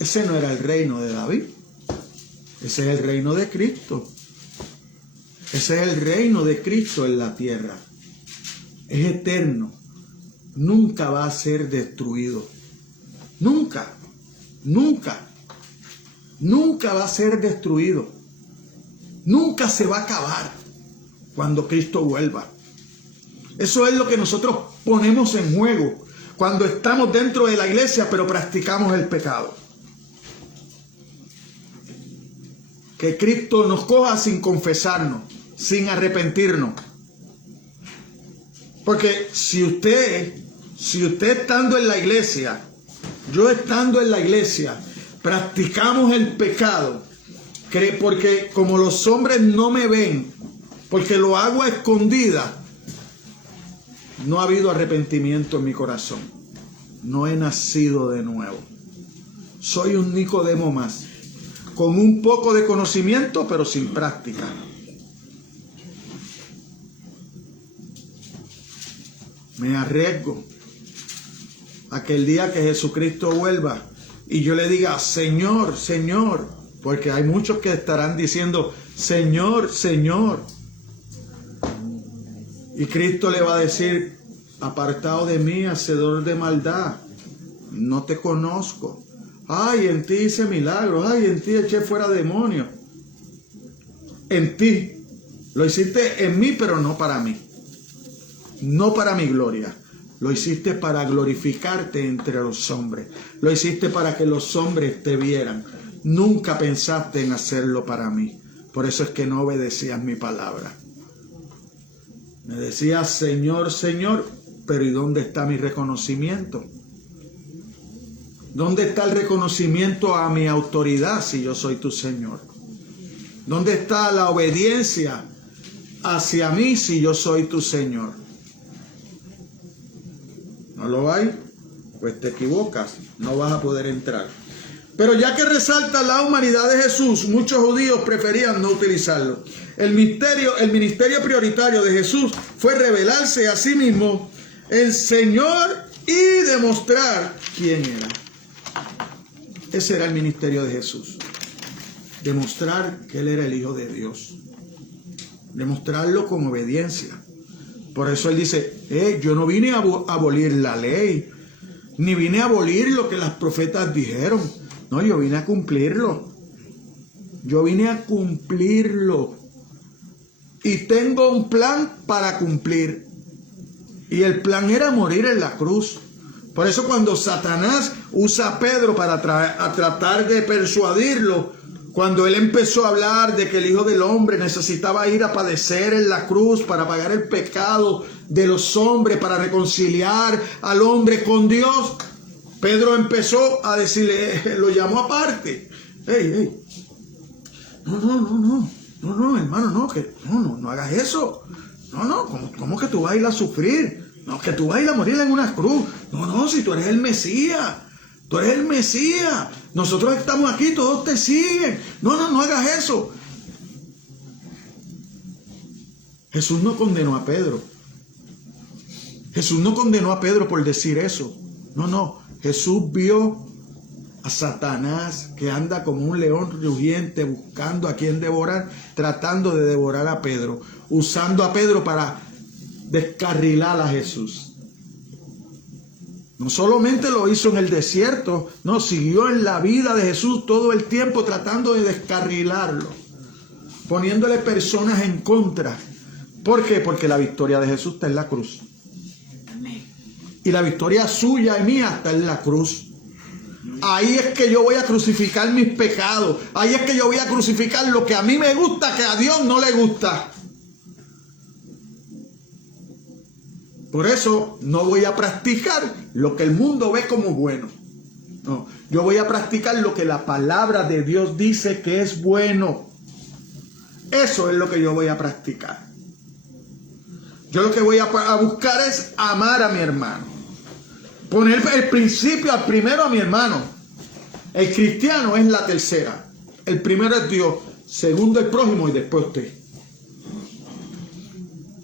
Ese no era el reino de David. Ese es el reino de Cristo. Ese es el reino de Cristo en la tierra. Es eterno. Nunca va a ser destruido. Nunca. Nunca. Nunca va a ser destruido. Nunca se va a acabar cuando Cristo vuelva. Eso es lo que nosotros ponemos en juego cuando estamos dentro de la iglesia pero practicamos el pecado. Que Cristo nos coja sin confesarnos, sin arrepentirnos. Porque si usted estando en la iglesia, yo estando en la iglesia, practicamos el pecado, porque como los hombres no me ven, porque lo hago a escondida, no ha habido arrepentimiento en mi corazón. No he nacido de nuevo. Soy un Nicodemo más, con un poco de conocimiento, pero sin práctica. Me arriesgo a que el día que Jesucristo vuelva y yo le diga, Señor, Señor, porque hay muchos que estarán diciendo, Señor, Señor. Y Cristo le va a decir, apartado de mí, hacedor de maldad, no te conozco. Ay, en ti hice milagros, ay, en ti eché fuera demonios. En ti, lo hiciste en mí, pero no para mí. No para mi gloria. Lo hiciste para glorificarte entre los hombres. Lo hiciste para que los hombres te vieran. Nunca pensaste en hacerlo para mí. Por eso es que no obedecías mi palabra. Me decías, Señor, Señor, pero ¿y dónde está mi reconocimiento? ¿Dónde está el reconocimiento a mi autoridad si yo soy tu Señor? ¿Dónde está la obediencia hacia mí si yo soy tu Señor? ¿No lo hay? Pues te equivocas, no vas a poder entrar. Pero ya que resalta la humanidad de Jesús, muchos judíos preferían no utilizarlo. El ministerio prioritario de Jesús fue revelarse a sí mismo el Señor y demostrar quién era. Ese era el ministerio de Jesús. Demostrar que Él era el Hijo de Dios. Demostrarlo con obediencia. Por eso Él dice, yo no vine a abolir la ley, ni vine a abolir lo que las profetas dijeron. No, yo vine a cumplirlo. Yo vine a cumplirlo. Y tengo un plan para cumplir. Y el plan era morir en la cruz. Por eso cuando Satanás usa a Pedro para tratar de persuadirlo, cuando él empezó a hablar de que el Hijo del Hombre necesitaba ir a padecer en la cruz para pagar el pecado de los hombres, para reconciliar al hombre con Dios, Pedro empezó a decirle, lo llamó aparte. Hey, no, hermano, no hagas eso. No, ¿cómo que tú vas a ir a sufrir? No, que tú vas a ir a morir en una cruz. No, si tú eres el Mesías. Tú eres el Mesías. Nosotros estamos aquí, todos te siguen. No hagas eso. Jesús no condenó a Pedro. Jesús no condenó a Pedro por decir eso. No. Jesús vio a Satanás que anda como un león rugiente buscando a quien devorar, tratando de devorar a Pedro, usando a Pedro para descarrilar a Jesús. No solamente lo hizo en el desierto, no, siguió en la vida de Jesús todo el tiempo tratando de descarrilarlo, poniéndole personas en contra. ¿Por qué? Porque la victoria de Jesús está en la cruz. Y la victoria suya y mía está en la cruz. Ahí es que yo voy a crucificar mis pecados. Ahí es que yo voy a crucificar lo que a mí me gusta, que a Dios no le gusta. Por eso no voy a practicar lo que el mundo ve como bueno. No, yo voy a practicar lo que la palabra de Dios dice que es bueno. Eso es lo que yo voy a practicar. Yo lo que voy a buscar es amar a mi hermano. Poner el principio al primero a mi hermano. El cristiano es la tercera. El primero es Dios, segundo el prójimo y después usted.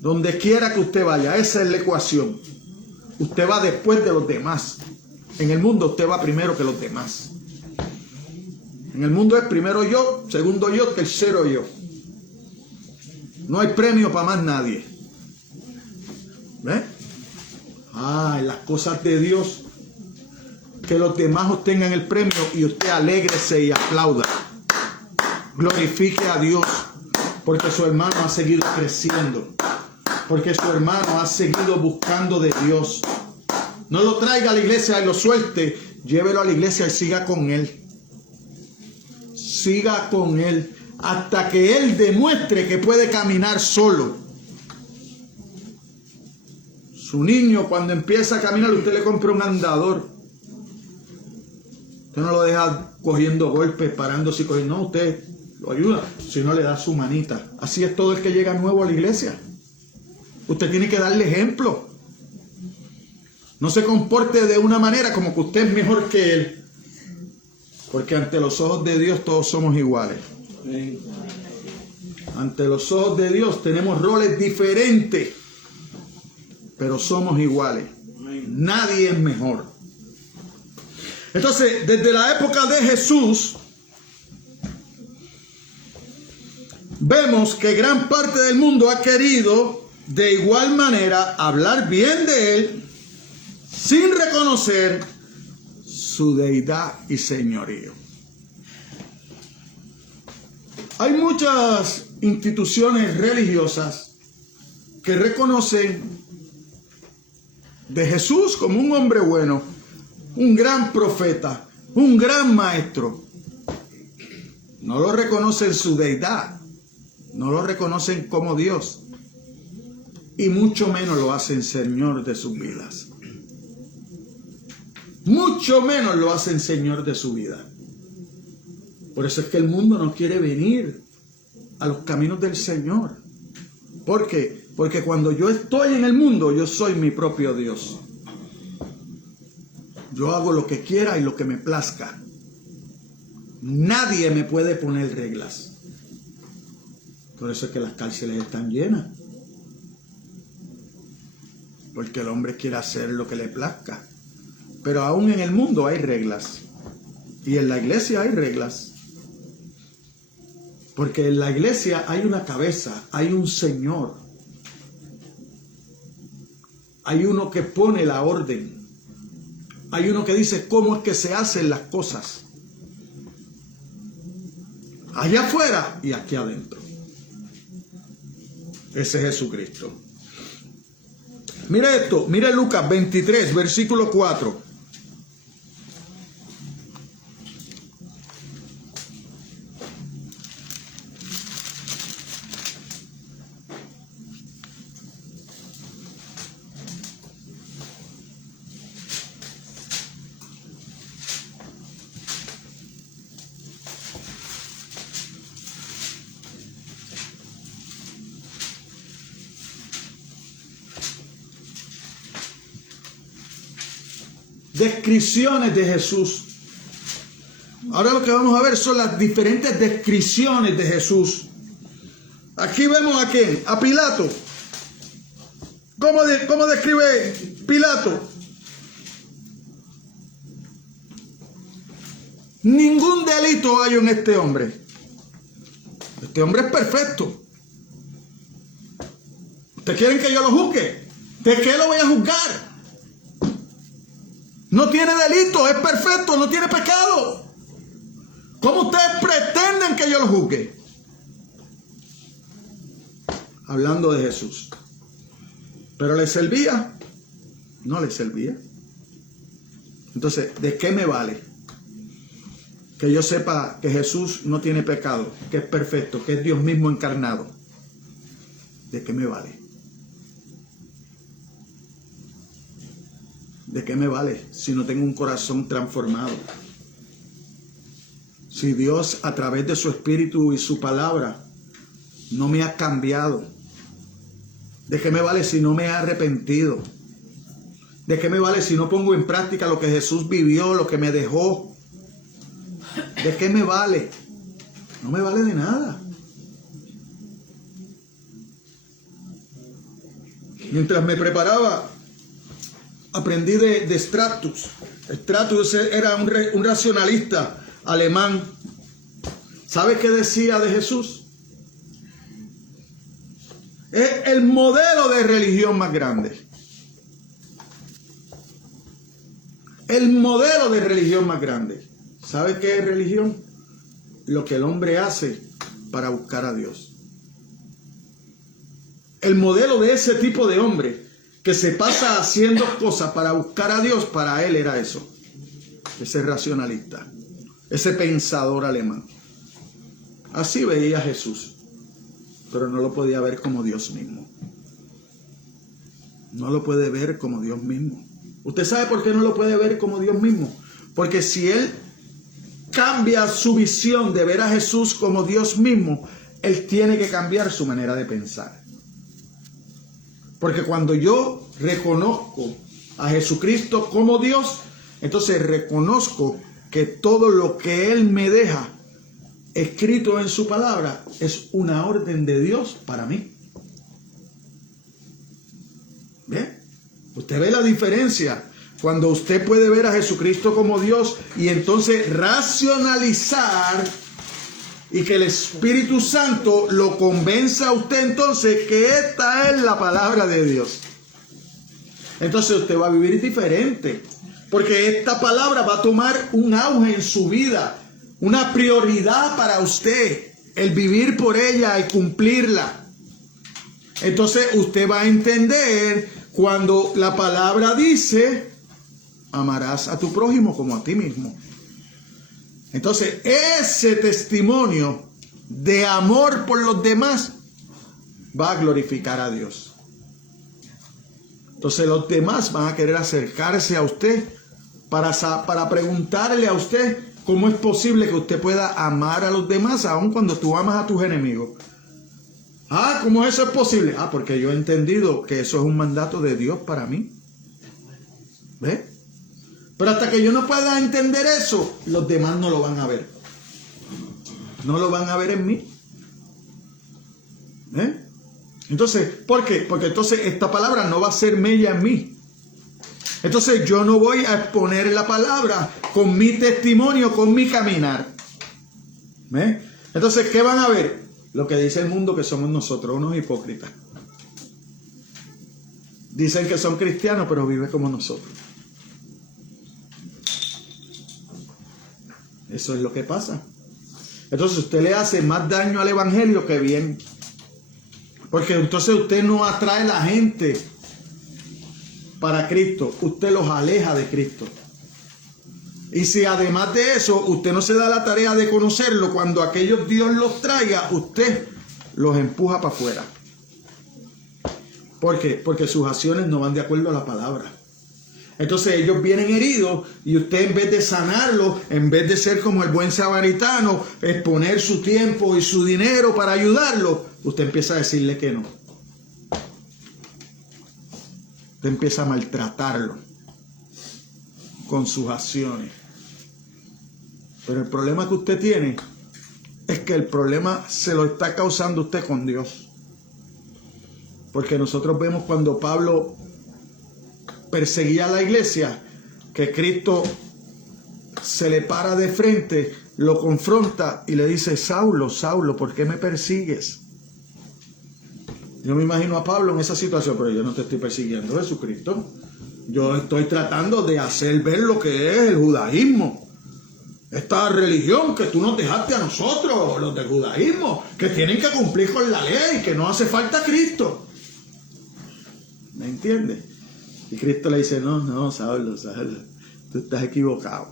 Donde quiera que usted vaya, esa es la ecuación. Usted va después de los demás. En el mundo usted va primero que los demás. En el mundo es primero yo, segundo yo, tercero yo. No hay premio para más nadie. ¿Ve? En las cosas de Dios, que los demás obtengan el premio y usted alégrese y aplauda. Glorifique a Dios porque su hermano ha seguido creciendo, porque su hermano ha seguido buscando de Dios. No lo traiga a la iglesia y lo suelte, llévelo a la iglesia y siga con él. Siga con él hasta que él demuestre que puede caminar solo. Su niño, cuando empieza a caminar, usted le compra un andador. Usted no lo deja cogiendo golpes, parándose y cogiendo. No, usted lo ayuda, si no le da su manita. Así es todo el que llega nuevo a la iglesia. Usted tiene que darle ejemplo. No se comporte de una manera como que usted es mejor que él. Porque ante los ojos de Dios todos somos iguales. Ante los ojos de Dios tenemos roles diferentes, pero somos iguales. Nadie es mejor. Entonces, desde la época de Jesús, vemos que gran parte del mundo ha querido de igual manera hablar bien de Él sin reconocer su deidad y señorío. Hay muchas instituciones religiosas que reconocen de Jesús como un hombre bueno, un gran profeta, un gran maestro. No lo reconocen su deidad, no lo reconocen como Dios, y mucho menos lo hacen Señor de sus vidas. Mucho menos lo hacen Señor de su vida. Por eso es que el mundo no quiere venir a los caminos del Señor. ¿Por qué? Porque cuando yo estoy en el mundo, yo soy mi propio Dios. Yo hago lo que quiera y lo que me plazca. Nadie me puede poner reglas. Por eso es que las cárceles están llenas. Porque el hombre quiere hacer lo que le plazca. Pero aún en el mundo hay reglas. Y en la iglesia hay reglas. Porque en la iglesia hay una cabeza, hay un Señor. Hay uno que pone la orden. Hay uno que dice cómo es que se hacen las cosas. Allá afuera y aquí adentro. Ese es Jesucristo. Mire esto, mire Lucas 23, versículo 4. Descripciones de Jesús. Ahora lo que vamos a ver son las diferentes descripciones de Jesús. Aquí vemos a quién, a Pilato. ¿Cómo describe Pilato? Ningún delito hay en este hombre. Este hombre es perfecto. ¿Ustedes quieren que yo lo juzgue? ¿De qué lo voy a juzgar? No tiene delito, es perfecto, no tiene pecado. ¿Cómo ustedes pretenden que yo lo juzgue? Hablando de Jesús. ¿Pero le servía? No le servía. Entonces, ¿de qué me vale que yo sepa que Jesús no tiene pecado, que es perfecto, que es Dios mismo encarnado? ¿De qué me vale? ¿De qué me vale si no tengo un corazón transformado? Si Dios a través de su Espíritu y su palabra no me ha cambiado. ¿De qué me vale si no me he arrepentido? ¿De qué me vale si no pongo en práctica lo que Jesús vivió, lo que me dejó? ¿De qué me vale? No me vale de nada. Mientras me preparaba, aprendí de Stratus. Stratus era un racionalista alemán. ¿Sabe qué decía de Jesús? Es el modelo de religión más grande. El modelo de religión más grande. ¿Sabe qué es religión? Lo que el hombre hace para buscar a Dios. El modelo de ese tipo de hombre que se pasa haciendo cosas para buscar a Dios, para él era eso. Ese racionalista, ese pensador alemán. Así veía a Jesús, pero no lo podía ver como Dios mismo. No lo puede ver como Dios mismo. ¿Usted sabe por qué no lo puede ver como Dios mismo? Porque si él cambia su visión de ver a Jesús como Dios mismo, él tiene que cambiar su manera de pensar. Porque cuando yo reconozco a Jesucristo como Dios, entonces reconozco que todo lo que Él me deja escrito en su palabra es una orden de Dios para mí. ¿Ve? Usted ve la diferencia cuando usted puede ver a Jesucristo como Dios y entonces racionalizar y que el Espíritu Santo lo convenza a usted entonces que esta es la palabra de Dios. Entonces usted va a vivir diferente, porque esta palabra va a tomar un auge en su vida, una prioridad para usted, el vivir por ella y cumplirla. Entonces usted va a entender cuando la palabra dice, amarás a tu prójimo como a ti mismo. Entonces ese testimonio de amor por los demás va a glorificar a Dios. Entonces los demás van a querer acercarse a usted para preguntarle a usted cómo es posible que usted pueda amar a los demás aun cuando tú amas a tus enemigos. Ah, ¿cómo eso es posible? Ah, porque yo he entendido que eso es un mandato de Dios para mí. ¿Ve? Pero hasta que yo no pueda entender eso, los demás no lo van a ver. No lo van a ver en mí. ¿Eh? Entonces, ¿por qué? Porque entonces esta palabra no va a ser mella en mí. Entonces yo no voy a exponer la palabra con mi testimonio, con mi caminar. ¿Ve? Entonces, ¿qué van a ver? Lo que dice el mundo que somos nosotros, unos hipócritas. Dicen que son cristianos, pero viven como nosotros. Eso es lo que pasa. Entonces usted le hace más daño al evangelio que bien. Porque entonces usted no atrae a la gente para Cristo. Usted los aleja de Cristo. Y si además de eso usted no se da la tarea de conocerlo, cuando aquellos Dios los traiga, usted los empuja para afuera. ¿Por qué? Porque sus acciones no van de acuerdo a la palabra. Entonces ellos vienen heridos y usted, en vez de sanarlos, en vez de ser como el buen samaritano, exponer su tiempo y su dinero para ayudarlos, usted empieza a decirle que no. Usted empieza a maltratarlo con sus acciones. Pero el problema que usted tiene es que el problema se lo está causando usted con Dios. Porque nosotros vemos cuando Pablo perseguía a la iglesia, que Cristo se le para de frente, lo confronta y le dice: Saulo, Saulo, ¿por qué me persigues? Yo me imagino a Pablo en esa situación, pero yo no te estoy persiguiendo, Jesucristo. Yo estoy tratando de hacer ver lo que es el judaísmo. Esta religión que tú nos dejaste a nosotros, los del judaísmo, que tienen que cumplir con la ley, que no hace falta Cristo. ¿Me entiendes? Y Cristo le dice: no, Saulo, tú estás equivocado.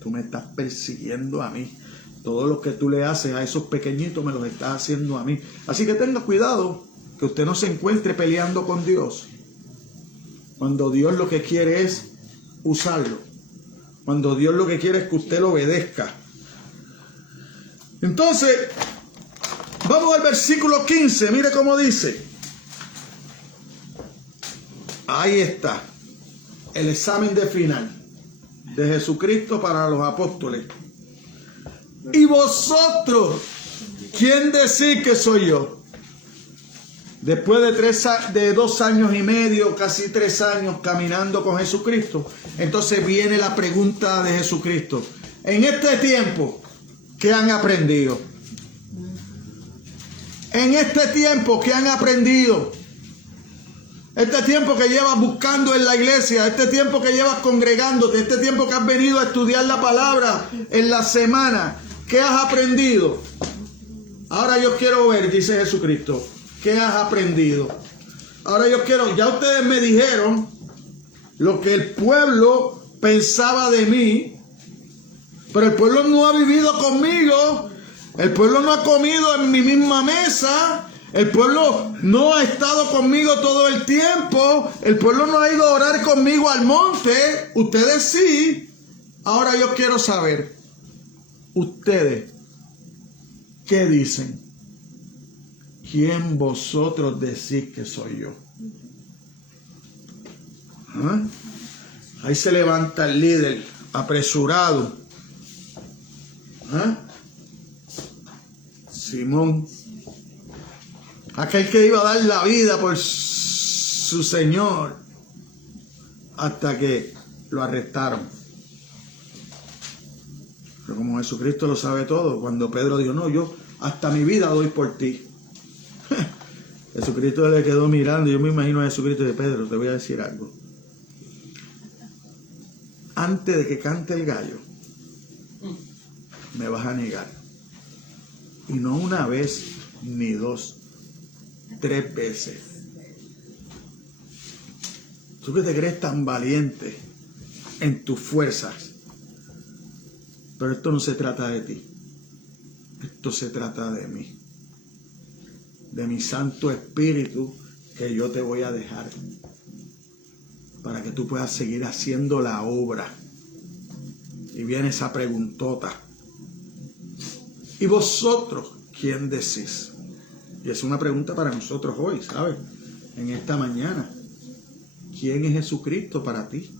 Tú me estás persiguiendo a mí. Todo lo que tú le haces a esos pequeñitos me los estás haciendo a mí. Así que tenga cuidado que usted no se encuentre peleando con Dios. Cuando Dios lo que quiere es usarlo. Cuando Dios lo que quiere es que usted lo obedezca. Entonces, vamos al versículo 15. Mire cómo dice. Ahí está. El examen de final de Jesucristo para los apóstoles. ¿Y vosotros quién decís que soy yo? Después de 2 años y medio, casi 3 años caminando con Jesucristo, entonces viene la pregunta de Jesucristo. En este tiempo, ¿qué han aprendido? En este tiempo, ¿qué han aprendido? Este tiempo que llevas buscando en la iglesia, este tiempo que llevas congregándote, este tiempo que has venido a estudiar la palabra en la semana, ¿qué has aprendido? Ahora yo quiero ver, dice Jesucristo, ¿qué has aprendido? Ahora yo quiero, ya ustedes me dijeron lo que el pueblo pensaba de mí, pero el pueblo no ha vivido conmigo, el pueblo no ha comido en mi misma mesa, el pueblo no ha estado conmigo todo el tiempo, el pueblo no ha ido a orar conmigo al monte, ustedes sí. Ahora yo quiero saber, ustedes, ¿qué dicen? ¿Quién vosotros decís que soy yo? ¿Ah? Ahí se levanta el líder, apresurado. ¿Ah? Simón, aquel que iba a dar la vida por su Señor, hasta que lo arrestaron. Pero como Jesucristo lo sabe todo, cuando Pedro dijo, no, yo hasta mi vida doy por ti. Jesucristo le quedó mirando. Yo me imagino a Jesucristo de Pedro, te voy a decir algo. Antes de que cante el gallo, me vas a negar. Y no una vez, ni dos, 3 veces. Tú que te crees tan valiente en tus fuerzas. Pero esto no se trata de ti. Esto se trata de mí. De mi Santo Espíritu que yo te voy a dejar. Para que tú puedas seguir haciendo la obra. Y viene esa preguntota. ¿Y vosotros quién decís? Y es una pregunta para nosotros hoy, ¿sabes? En esta mañana. ¿Quién es Jesucristo para ti?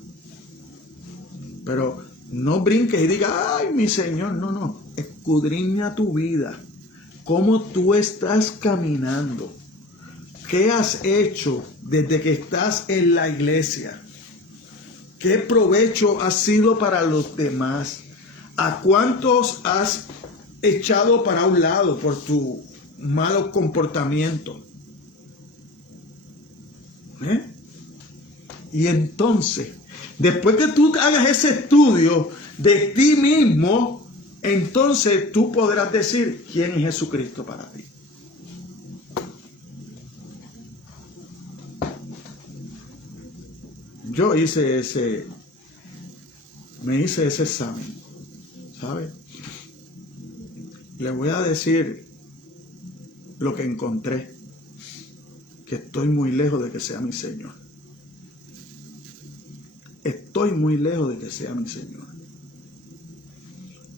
Pero no brinques y digas, ay, mi Señor. No, no. Escudriña tu vida. ¿Cómo tú estás caminando? ¿Qué has hecho desde que estás en la iglesia? ¿Qué provecho ha sido para los demás? ¿A cuántos has echado para un lado por tu malo comportamiento? Y entonces, después que tú hagas ese estudio de ti mismo, entonces tú podrás decir quién es Jesucristo para ti. Yo me hice ese examen, ¿sabe? Le voy a decir lo que encontré, que estoy muy lejos de que sea mi Señor. Estoy muy lejos de que sea mi Señor.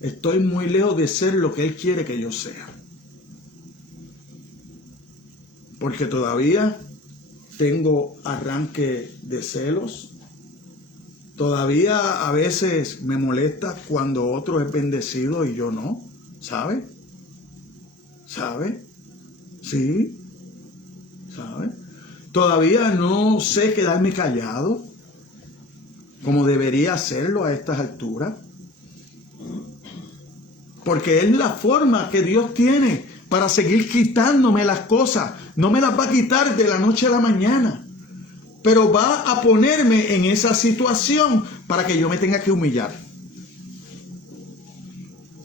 Estoy muy lejos de ser lo que Él quiere que yo sea. Porque todavía tengo arranque de celos. Todavía a veces me molesta cuando otro es bendecido y yo no. ¿Sabe? ¿Sabe? Sí. ¿Sabe? Todavía no sé quedarme callado como debería hacerlo a estas alturas. Porque es la forma que Dios tiene para seguir quitándome las cosas. No me las va a quitar de la noche a la mañana. Pero va a ponerme en esa situación para que yo me tenga que humillar.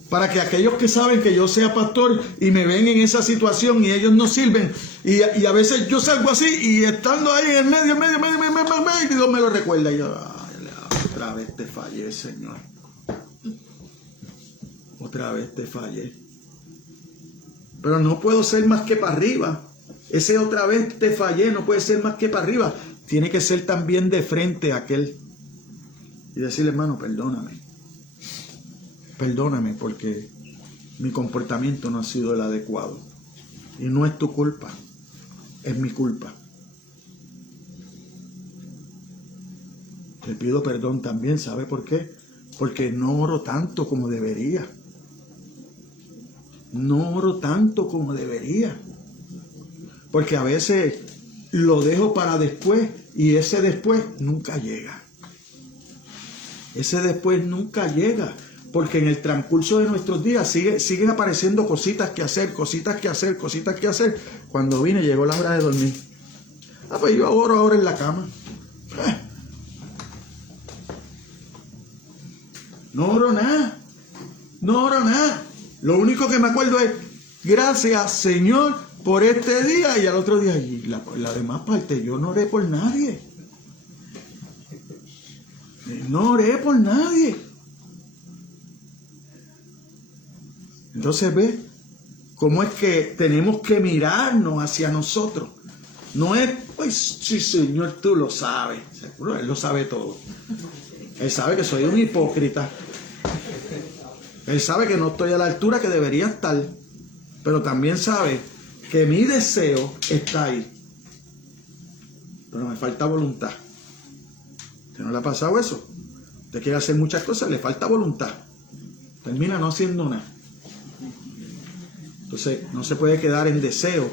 Para que aquellos que saben que yo sea pastor y me ven en esa situación y ellos no sirven. Y a veces yo salgo así y estando ahí en el medio, y Dios me lo recuerda. Y yo, ay, otra vez te fallé, Señor. Otra vez te fallé. Pero no puedo ser más que para arriba. Ese otra vez te fallé no puede ser más que para arriba. Tiene que ser también de frente a aquel. Y decirle, hermano, perdóname. Perdóname porque mi comportamiento no ha sido el adecuado. Y no es tu culpa. Es mi culpa. Te pido perdón también. ¿Sabe por qué? Porque no oro tanto como debería. No oro tanto como debería. Porque a veces lo dejo para después y ese después nunca llega. Ese después nunca llega. Porque en el transcurso de nuestros días siguen apareciendo cositas que hacer. Cuando vine llegó la hora de dormir. Pues yo oro ahora en la cama. No oro nada. Lo único que me acuerdo es, gracias Señor por este día. Y al otro día, y la demás parte, yo no oré por nadie. No oré por nadie. Entonces ve cómo es que tenemos que mirarnos hacia nosotros. No es, pues sí Señor, tú lo sabes. Seguro, Él lo sabe todo. Él sabe que soy un hipócrita. Él sabe que no estoy a la altura que debería estar, pero también sabe que mi deseo está ahí. Pero me falta voluntad. ¿Usted no le ha pasado eso? Usted quiere hacer muchas cosas, le falta voluntad. Termina no haciendo nada. Entonces, no se puede quedar en deseo.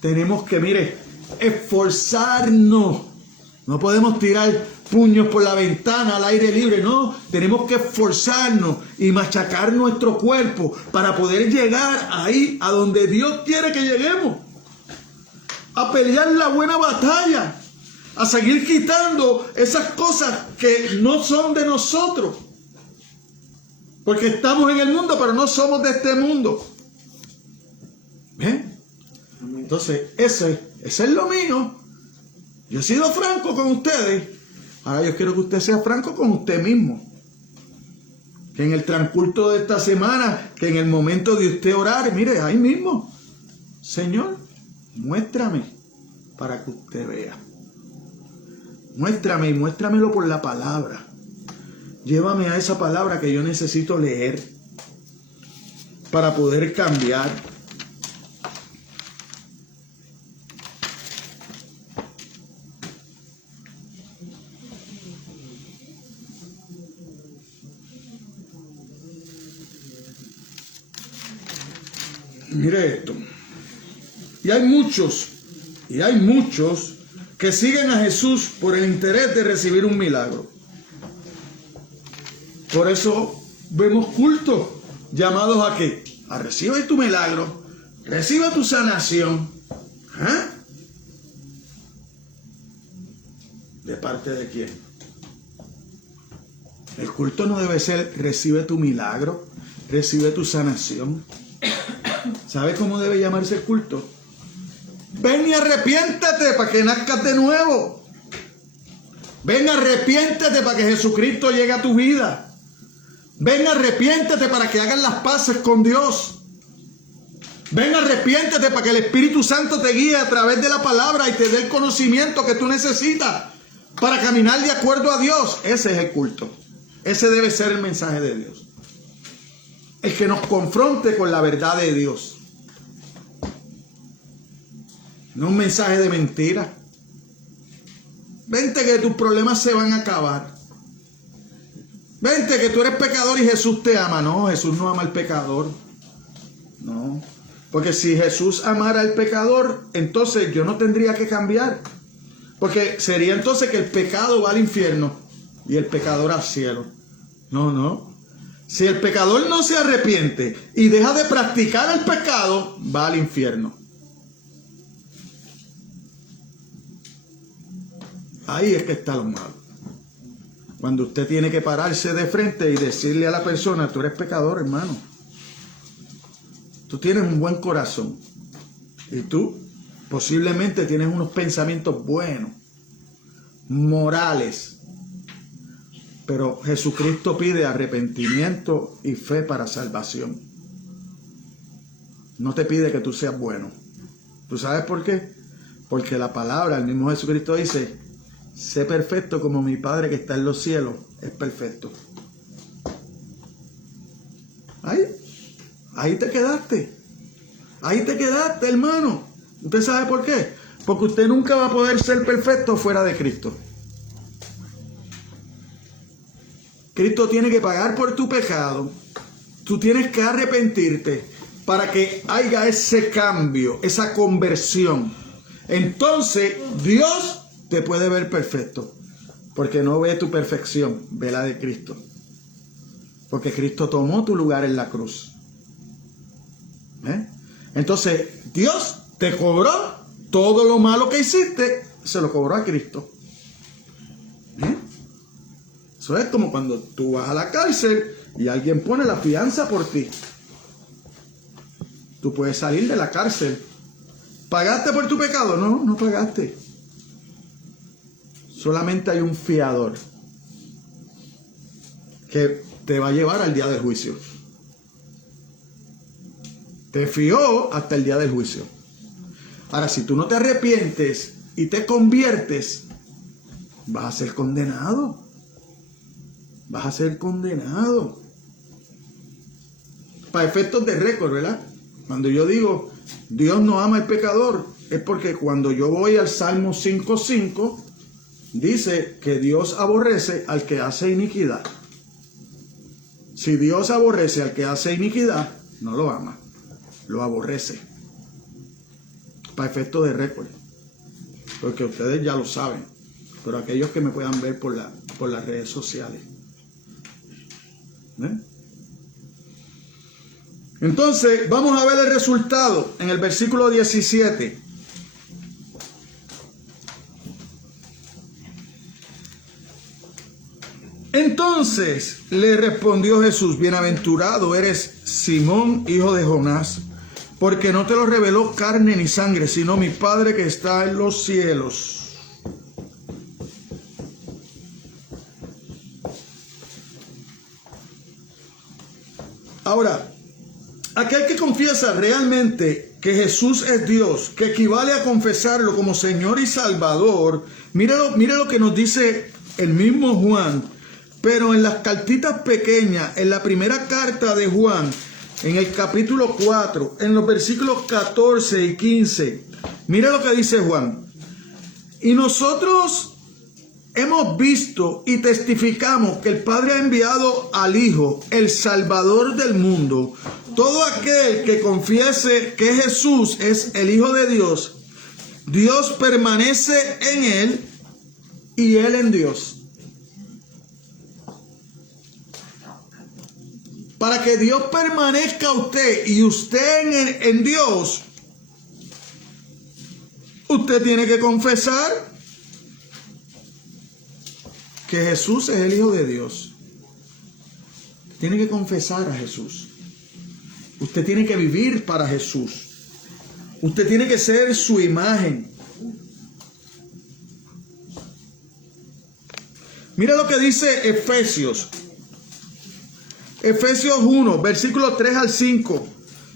Tenemos que, mire, esforzarnos. No podemos tirar puños por la ventana al aire libre, no. Tenemos que esforzarnos y machacar nuestro cuerpo para poder llegar ahí a donde Dios quiere que lleguemos. A pelear la buena batalla. A seguir quitando esas cosas que no son de nosotros. Porque estamos en el mundo, pero no somos de este mundo. ¿Ven? Entonces, ese es lo mío. Yo he sido franco con ustedes. Ahora yo quiero que usted sea franco con usted mismo. Que en el transcurso de esta semana, que en el momento de usted orar, mire, ahí mismo, Señor, muéstrame para que usted vea. Muéstrame y muéstramelo por la palabra. Llévame a esa palabra que yo necesito leer para poder cambiar. Mire esto. Y hay muchos que siguen a Jesús por el interés de recibir un milagro. Por eso vemos cultos llamados a ¿qué? A recibe tu milagro, recibe tu sanación. ¿Ah? ¿De parte de quién? El culto no debe ser recibe tu milagro, recibe tu sanación. ¿Sabes cómo debe llamarse el culto? Ven y arrepiéntete para que nazcas de nuevo. Ven, arrepiéntete para que Jesucristo llegue a tu vida. Ven, arrepiéntete para que hagas las paces con Dios. Ven, arrepiéntete para que el Espíritu Santo te guíe a través de la palabra y te dé el conocimiento que tú necesitas para caminar de acuerdo a Dios. Ese es el culto. Ese debe ser el mensaje de Dios. El que nos confronte con la verdad de Dios. No un mensaje de mentira. Vente que tus problemas se van a acabar. Vente que tú eres pecador y Jesús te ama. No, Jesús no ama al pecador. No. Porque si Jesús amara al pecador, entonces yo no tendría que cambiar. Porque sería entonces que el pecado va al infierno y el pecador al cielo. No, no. Si el pecador no se arrepiente y deja de practicar el pecado, va al infierno. Ahí es que está lo malo. Cuando usted tiene que pararse de frente y decirle a la persona, tú eres pecador, hermano. Tú tienes un buen corazón. Y tú posiblemente tienes unos pensamientos buenos, morales. Pero Jesucristo pide arrepentimiento y fe para salvación. No te pide que tú seas bueno. ¿Tú sabes por qué? Porque la palabra, el mismo Jesucristo dice, sé perfecto como mi Padre que está en los cielos es perfecto. Ahí te quedaste. Ahí te quedaste, hermano. ¿Usted sabe por qué? Porque usted nunca va a poder ser perfecto fuera de Cristo. Cristo tiene que pagar por tu pecado. Tú tienes que arrepentirte para que haya ese cambio, esa conversión. Entonces, Dios te puede ver perfecto. Porque no ve tu perfección, ve la de Cristo. Porque Cristo tomó tu lugar en la cruz. Entonces, Dios te cobró todo lo malo que hiciste, se lo cobró a Cristo. Eso es como cuando tú vas a la cárcel y alguien pone la fianza por ti. Tú puedes salir de la cárcel. ¿Pagaste por tu pecado? No, no pagaste. Solamente hay un fiador que te va a llevar al día del juicio. Te fió hasta el día del juicio. Ahora, si tú no te arrepientes y te conviertes, vas a ser condenado. Vas a ser condenado. para efectos de récord, ¿verdad? Cuando yo digo Dios no ama al pecador, es porque cuando yo voy al Salmo 5:5, dice que Dios aborrece al que hace iniquidad. Si Dios aborrece al que hace iniquidad, no lo ama, lo aborrece. Para efectos de récord. Porque ustedes ya lo saben, pero aquellos que me puedan ver por las redes sociales. ¿Eh? Entonces, vamos a ver el resultado en el versículo 17. Entonces le respondió Jesús: bienaventurado eres, Simón, hijo de Jonás, porque no te lo reveló carne ni sangre, sino mi Padre que está en los cielos. Ahora, aquel que confiesa realmente que Jesús es Dios, que equivale a confesarlo como Señor y Salvador, mire lo que nos dice el mismo Juan, pero en las cartitas pequeñas, en la primera carta de Juan, en el capítulo 4, en los versículos 14 y 15, mire lo que dice Juan. Y nosotros hemos visto y testificamos que el Padre ha enviado al Hijo, el Salvador del mundo. Todo aquel que confiese que Jesús es el Hijo de Dios, Dios permanece en él y él en Dios. Para que Dios permanezca usted y usted en Dios, usted tiene que confesar que Jesús es el Hijo de Dios. Tiene que confesar a Jesús. Usted tiene que vivir para Jesús. Usted tiene que ser su imagen. Mira lo que dice Efesios. Efesios 1, versículos 3 al 5.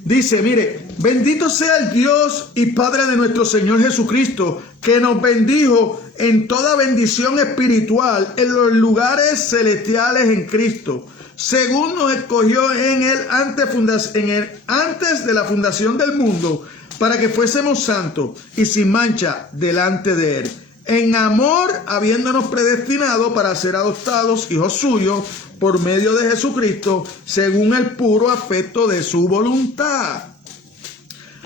Dice, mire, bendito sea el Dios y Padre de nuestro Señor Jesucristo, que nos bendijo en toda bendición espiritual en los lugares celestiales en Cristo, según nos escogió en él antes de la fundación del mundo, para que fuésemos santos y sin mancha delante de él, en amor habiéndonos predestinado para ser adoptados hijos suyos por medio de Jesucristo, según el puro afecto de su voluntad.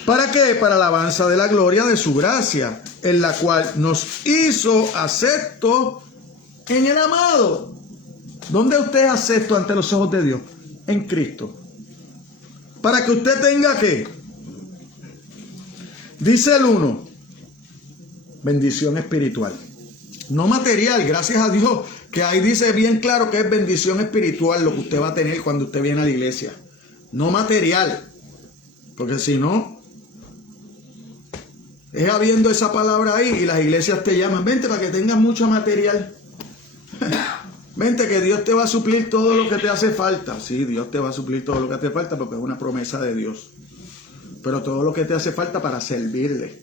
¿Para qué? Para la alabanza de la gloria de su gracia, en la cual nos hizo aceptos en el amado. ¿Dónde usted es acepto ante los ojos de Dios? En Cristo. Para que usted tenga ¿qué? Dice el 1, bendición espiritual. No material, gracias a Dios, que ahí dice bien claro que es bendición espiritual lo que usted va a tener cuando usted viene a la iglesia. No material, porque si no, es habiendo esa palabra ahí y las iglesias te llaman, vente para que tengas mucho material. Vente que Dios te va a suplir todo lo que te hace falta. Sí, Dios te va a suplir todo lo que te hace falta porque es una promesa de Dios. Pero todo lo que te hace falta para servirle.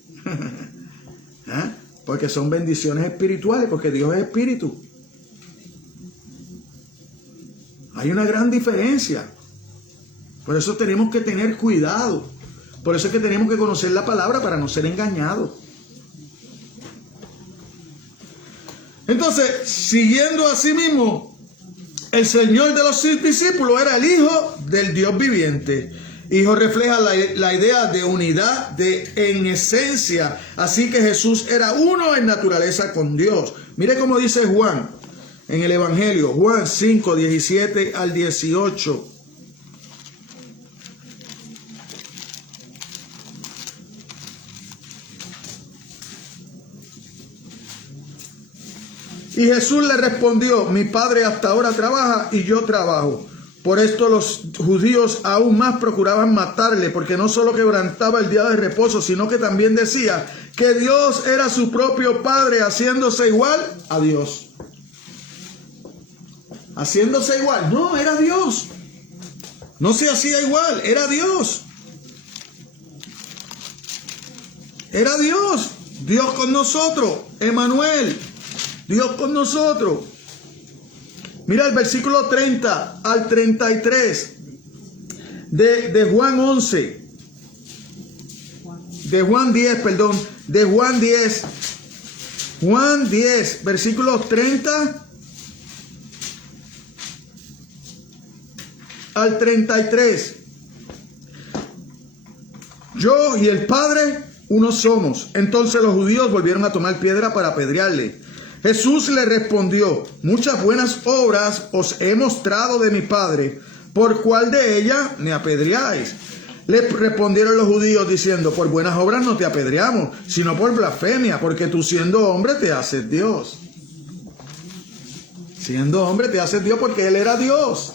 ¿Eh? Porque son bendiciones espirituales, porque Dios es espíritu. Hay una gran diferencia. Por eso tenemos que tener cuidado. Por eso es que tenemos que conocer la palabra para no ser engañados. Entonces, siguiendo así mismo, el Señor de los discípulos era el Hijo del Dios viviente. Hijo refleja la idea de unidad en esencia. Así que Jesús era uno en naturaleza con Dios. Mire cómo dice Juan en el Evangelio. Juan 5, 17 al 18. Y Jesús le respondió, mi Padre hasta ahora trabaja y yo trabajo. Por esto los judíos aún más procuraban matarle, porque no solo quebrantaba el día de reposo, sino que también decía que Dios era su propio Padre, haciéndose igual a Dios. Haciéndose igual, no, era Dios. No se hacía igual, era Dios. Era Dios, Dios con nosotros, Emmanuel, Dios con nosotros. Mira el versículo 30 al 33. de Juan 11. De Juan 10, perdón. De Juan 10. Juan 10, versículos 30 al 33. Yo y el Padre uno somos. Entonces los judíos volvieron a tomar piedra para apedrearle. Jesús le respondió: muchas buenas obras os he mostrado de mi Padre. ¿Por cuál de ellas me apedreáis? Le respondieron los judíos diciendo: por buenas obras no te apedreamos, sino por blasfemia, porque tú siendo hombre te haces Dios. Siendo hombre te haces Dios porque Él era Dios.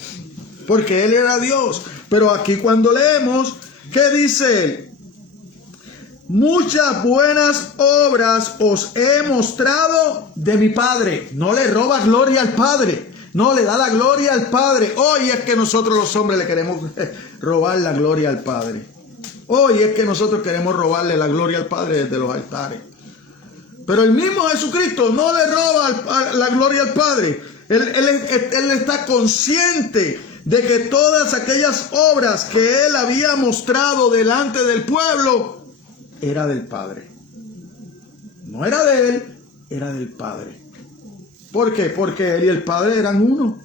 Porque Él era Dios. Pero aquí cuando leemos, ¿qué dice Él? Muchas buenas obras os he mostrado de mi Padre. No le roba gloria al Padre. No le da la gloria al Padre. Hoy es que nosotros los hombres le queremos robar la gloria al Padre. Hoy es que nosotros queremos robarle la gloria al Padre desde los altares. Pero el mismo Jesucristo no le roba la gloria al Padre. Él está consciente de que todas aquellas obras que Él había mostrado delante del pueblo era del Padre. No era de Él, era del Padre. ¿Por qué? Porque Él y el Padre eran uno.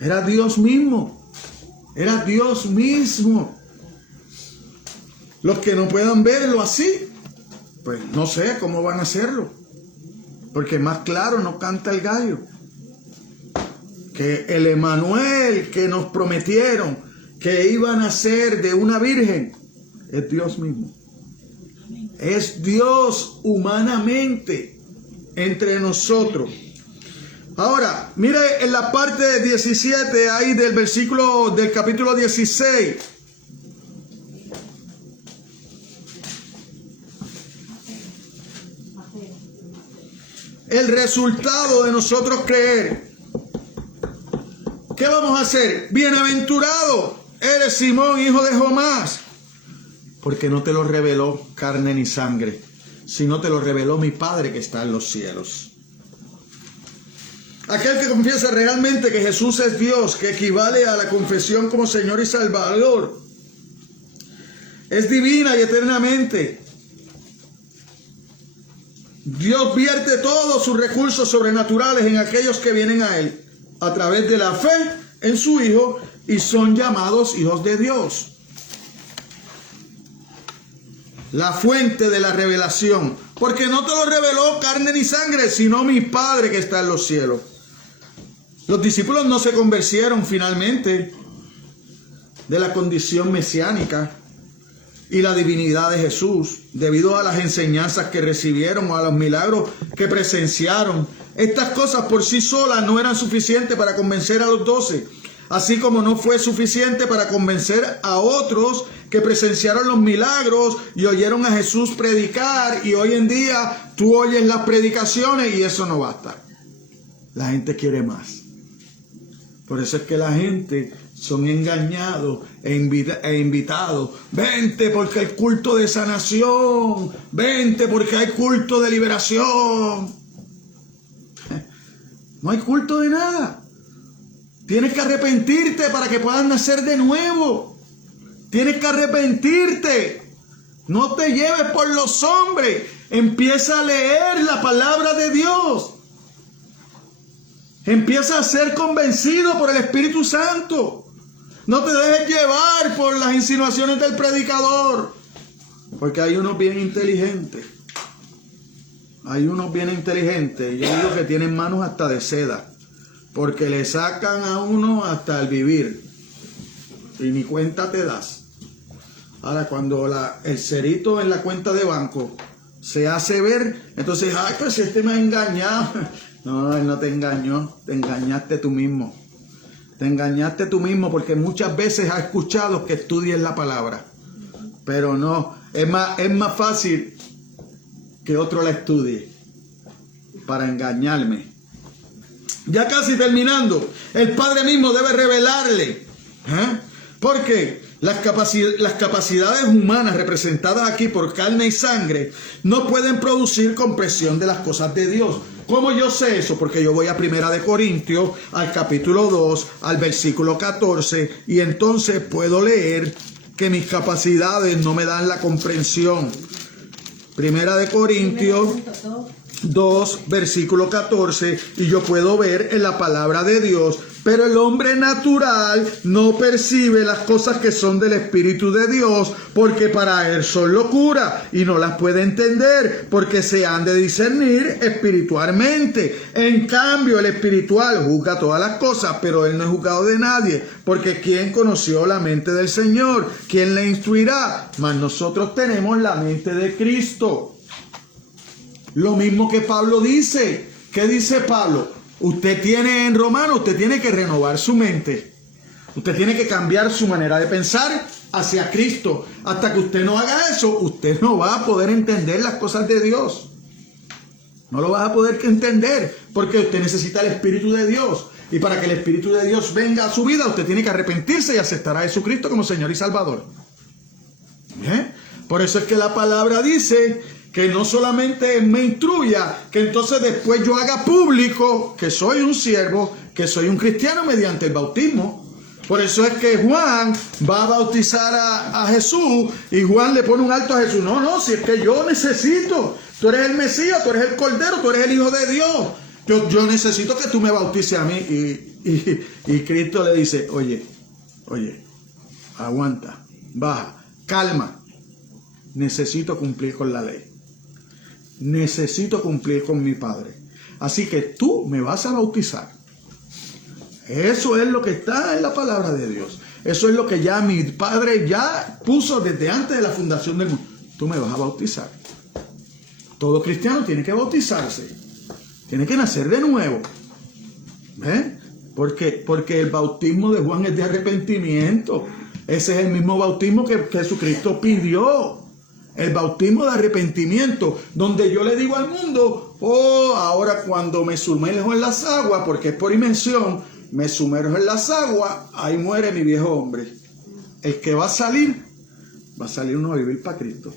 Era Dios mismo. Era Dios mismo. Los que no puedan verlo así, pues no sé cómo van a hacerlo. Porque más claro no canta el gallo. Que el Emanuel que nos prometieron que iban a ser de una virgen es Dios mismo. Es Dios humanamente entre nosotros. Ahora, mire en la parte 17 ahí del versículo del capítulo 16. El resultado de nosotros creer. ¿Qué vamos a hacer? Bienaventurado eres Simón, hijo de Jonás, porque no te lo reveló carne ni sangre, sino te lo reveló mi Padre que está en los cielos. Aquel que confiesa realmente que Jesús es Dios, que equivale a la confesión como Señor y Salvador, es divina y eternamente. Dios vierte todos sus recursos sobrenaturales en aquellos que vienen a Él a través de la fe en su Hijo y son llamados hijos de Dios. La fuente de la revelación, porque no te lo reveló carne ni sangre, sino mi Padre que está en los cielos. Los discípulos no se convencieron finalmente de la condición mesiánica y la divinidad de Jesús debido a las enseñanzas que recibieron o a los milagros que presenciaron. Estas cosas por sí solas no eran suficientes para convencer a los 12, así como no fue suficiente para convencer a otros que presenciaron los milagros y oyeron a Jesús predicar, y hoy en día tú oyes las predicaciones y eso no basta. La gente quiere más. Por eso es que la gente son engañados e invitados. Vente porque hay culto de sanación. Vente porque hay culto de liberación. No hay culto de nada. Tienes que arrepentirte para que puedas nacer de nuevo. Tienes que arrepentirte. No te lleves por los hombres. Empieza a leer la palabra de Dios. Empieza a ser convencido por el Espíritu Santo. No te dejes llevar por las insinuaciones del predicador. Porque hay unos bien inteligentes. Hay unos bien inteligentes. Yo digo que tienen manos hasta de seda. Porque le sacan a uno hasta el vivir. Y ni cuenta te das. Ahora, cuando el cerito en la cuenta de banco se hace ver, entonces, ay, pues este me ha engañado. No, él no te engañó, te engañaste tú mismo. Te engañaste tú mismo porque muchas veces has escuchado que estudies la palabra. Pero no, es más fácil que otro la estudie para engañarme. Ya casi terminando, el Padre mismo debe revelarle. Porque las capacidades humanas representadas aquí por carne y sangre no pueden producir comprensión de las cosas de Dios. ¿Cómo yo sé eso? Porque yo voy a 1 Corintios, al capítulo 2, al versículo 14, y entonces puedo leer que mis capacidades no me dan la comprensión. 1 Corintios 2, versículo 14, y yo puedo ver en la palabra de Dios, pero el hombre natural no percibe las cosas que son del Espíritu de Dios, porque para él son locura y no las puede entender, porque se han de discernir espiritualmente. En cambio, el espiritual juzga todas las cosas, pero él no es juzgado de nadie, porque ¿quién conoció la mente del Señor? ¿Quién le instruirá? Mas nosotros tenemos la mente de Cristo. Lo mismo que Pablo dice. ¿Qué dice Pablo? Usted tiene en Romanos, usted tiene que renovar su mente. Usted tiene que cambiar su manera de pensar hacia Cristo. Hasta que usted no haga eso, usted no va a poder entender las cosas de Dios. No lo va a poder entender, porque usted necesita el Espíritu de Dios. Y para que el Espíritu de Dios venga a su vida, usted tiene que arrepentirse y aceptar a Jesucristo como Señor y Salvador. Por eso es que la palabra dice que no solamente me instruya, que entonces después yo haga público que soy un siervo, que soy un cristiano mediante el bautismo. Por eso es que Juan va a bautizar a Jesús y Juan le pone un alto a Jesús. No, si es que yo necesito, tú eres el Mesías, tú eres el Cordero, tú eres el Hijo de Dios. Yo necesito que tú me bautices a mí. Y Cristo le dice, oye, aguanta, baja, calma. Necesito cumplir con la ley. Necesito cumplir con mi Padre. Así que tú me vas a bautizar. Eso es lo que está en la palabra de Dios. Eso es lo que ya mi Padre ya puso desde antes de la fundación del mundo. Tú me vas a bautizar. Todo cristiano tiene que bautizarse. Tiene que nacer de nuevo. Porque el bautismo de Juan es de arrepentimiento. Ese es el mismo bautismo que Jesucristo pidió. El bautismo de arrepentimiento, donde yo le digo al mundo, ahora cuando me sumerjo en las aguas, porque es por inmersión, me sumerjo en las aguas, ahí muere mi viejo hombre. El que va a salir uno a vivir para Cristo.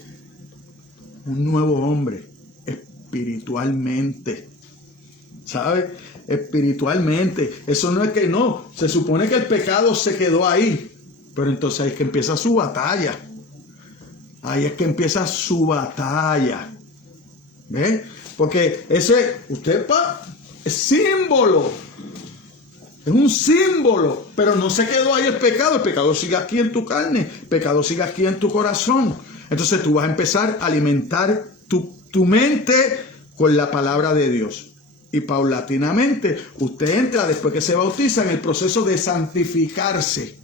Un nuevo hombre, espiritualmente. ¿Sabe? Espiritualmente. Eso no es que no, se supone que el pecado se quedó ahí, pero entonces ahí es que empieza su batalla. Ahí es que empieza su batalla. ¿Ve? Porque usted es símbolo. Es un símbolo. Pero no se quedó ahí el pecado. El pecado sigue aquí en tu carne. El pecado sigue aquí en tu corazón. Entonces tú vas a empezar a alimentar tu mente con la palabra de Dios. Y paulatinamente usted entra, después que se bautiza, en el proceso de santificarse.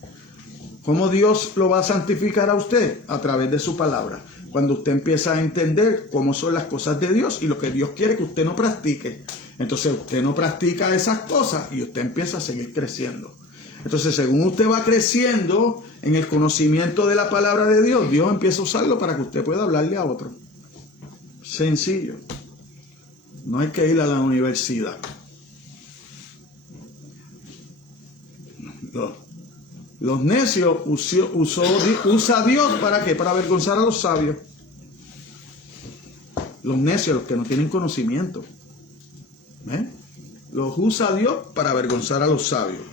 ¿Cómo Dios lo va a santificar a usted? A través de su palabra. Cuando usted empieza a entender cómo son las cosas de Dios y lo que Dios quiere que usted no practique. Entonces usted no practica esas cosas y usted empieza a seguir creciendo. Entonces según usted va creciendo en el conocimiento de la palabra de Dios, Dios empieza a usarlo para que usted pueda hablarle a otro. Sencillo. No hay que ir a la universidad. No. Los necios usa a Dios ¿para qué? Para avergonzar a los sabios. Los necios, los que no tienen conocimiento. Los usa a Dios para avergonzar a los sabios.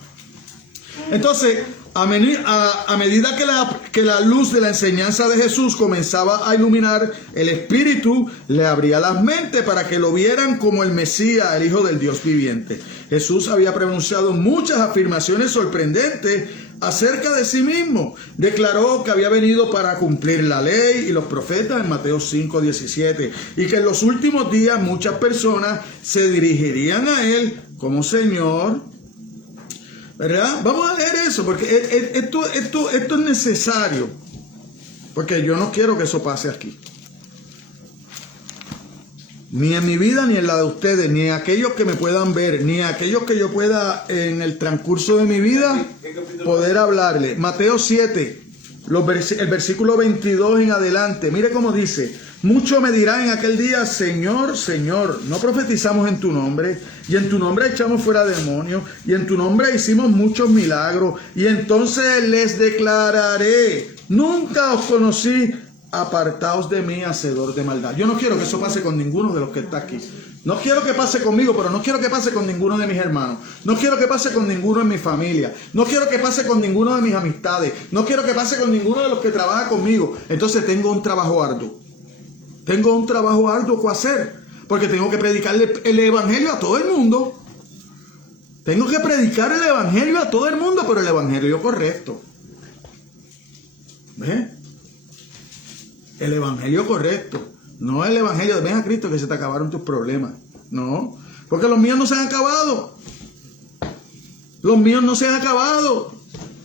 Entonces, a medida que la luz de la enseñanza de Jesús comenzaba a iluminar, el Espíritu le abría las mentes para que lo vieran como el Mesías, el Hijo del Dios viviente. Jesús había pronunciado muchas afirmaciones sorprendentes acerca de sí mismo. Declaró que había venido para cumplir la ley y los profetas en Mateo 5:17, y que en los últimos días muchas personas se dirigirían a Él como Señor. ¿Verdad? Vamos a leer eso, porque esto es necesario, porque yo no quiero que eso pase aquí. Ni en mi vida, ni en la de ustedes, ni en aquellos que me puedan ver, ni en aquellos que yo pueda en el transcurso de mi vida poder hablarle. Mateo 7, el versículo 22 en adelante. Mire cómo dice: muchos me dirán en aquel día, Señor, Señor, ¿no profetizamos en tu nombre? Y en tu nombre echamos fuera demonios, y en tu nombre hicimos muchos milagros. Y entonces les declararé: nunca os conocí, apartaos de mí, hacedor de maldad. Yo no quiero que eso pase con ninguno de los que está aquí. No quiero que pase conmigo, pero no quiero que pase con ninguno de mis hermanos. No quiero que pase con ninguno de mi familia. No quiero que pase con ninguno de mis amistades. No quiero que pase con ninguno de los que trabaja conmigo. Entonces tengo un trabajo arduo. Tengo un trabajo arduo que hacer. Porque tengo que predicarle el evangelio a todo el mundo. Tengo que predicar el evangelio a todo el mundo, pero el evangelio correcto. ¿Ves? El evangelio correcto. No el evangelio de ven a Cristo que se te acabaron tus problemas. No, porque los míos no se han acabado. Los míos no se han acabado.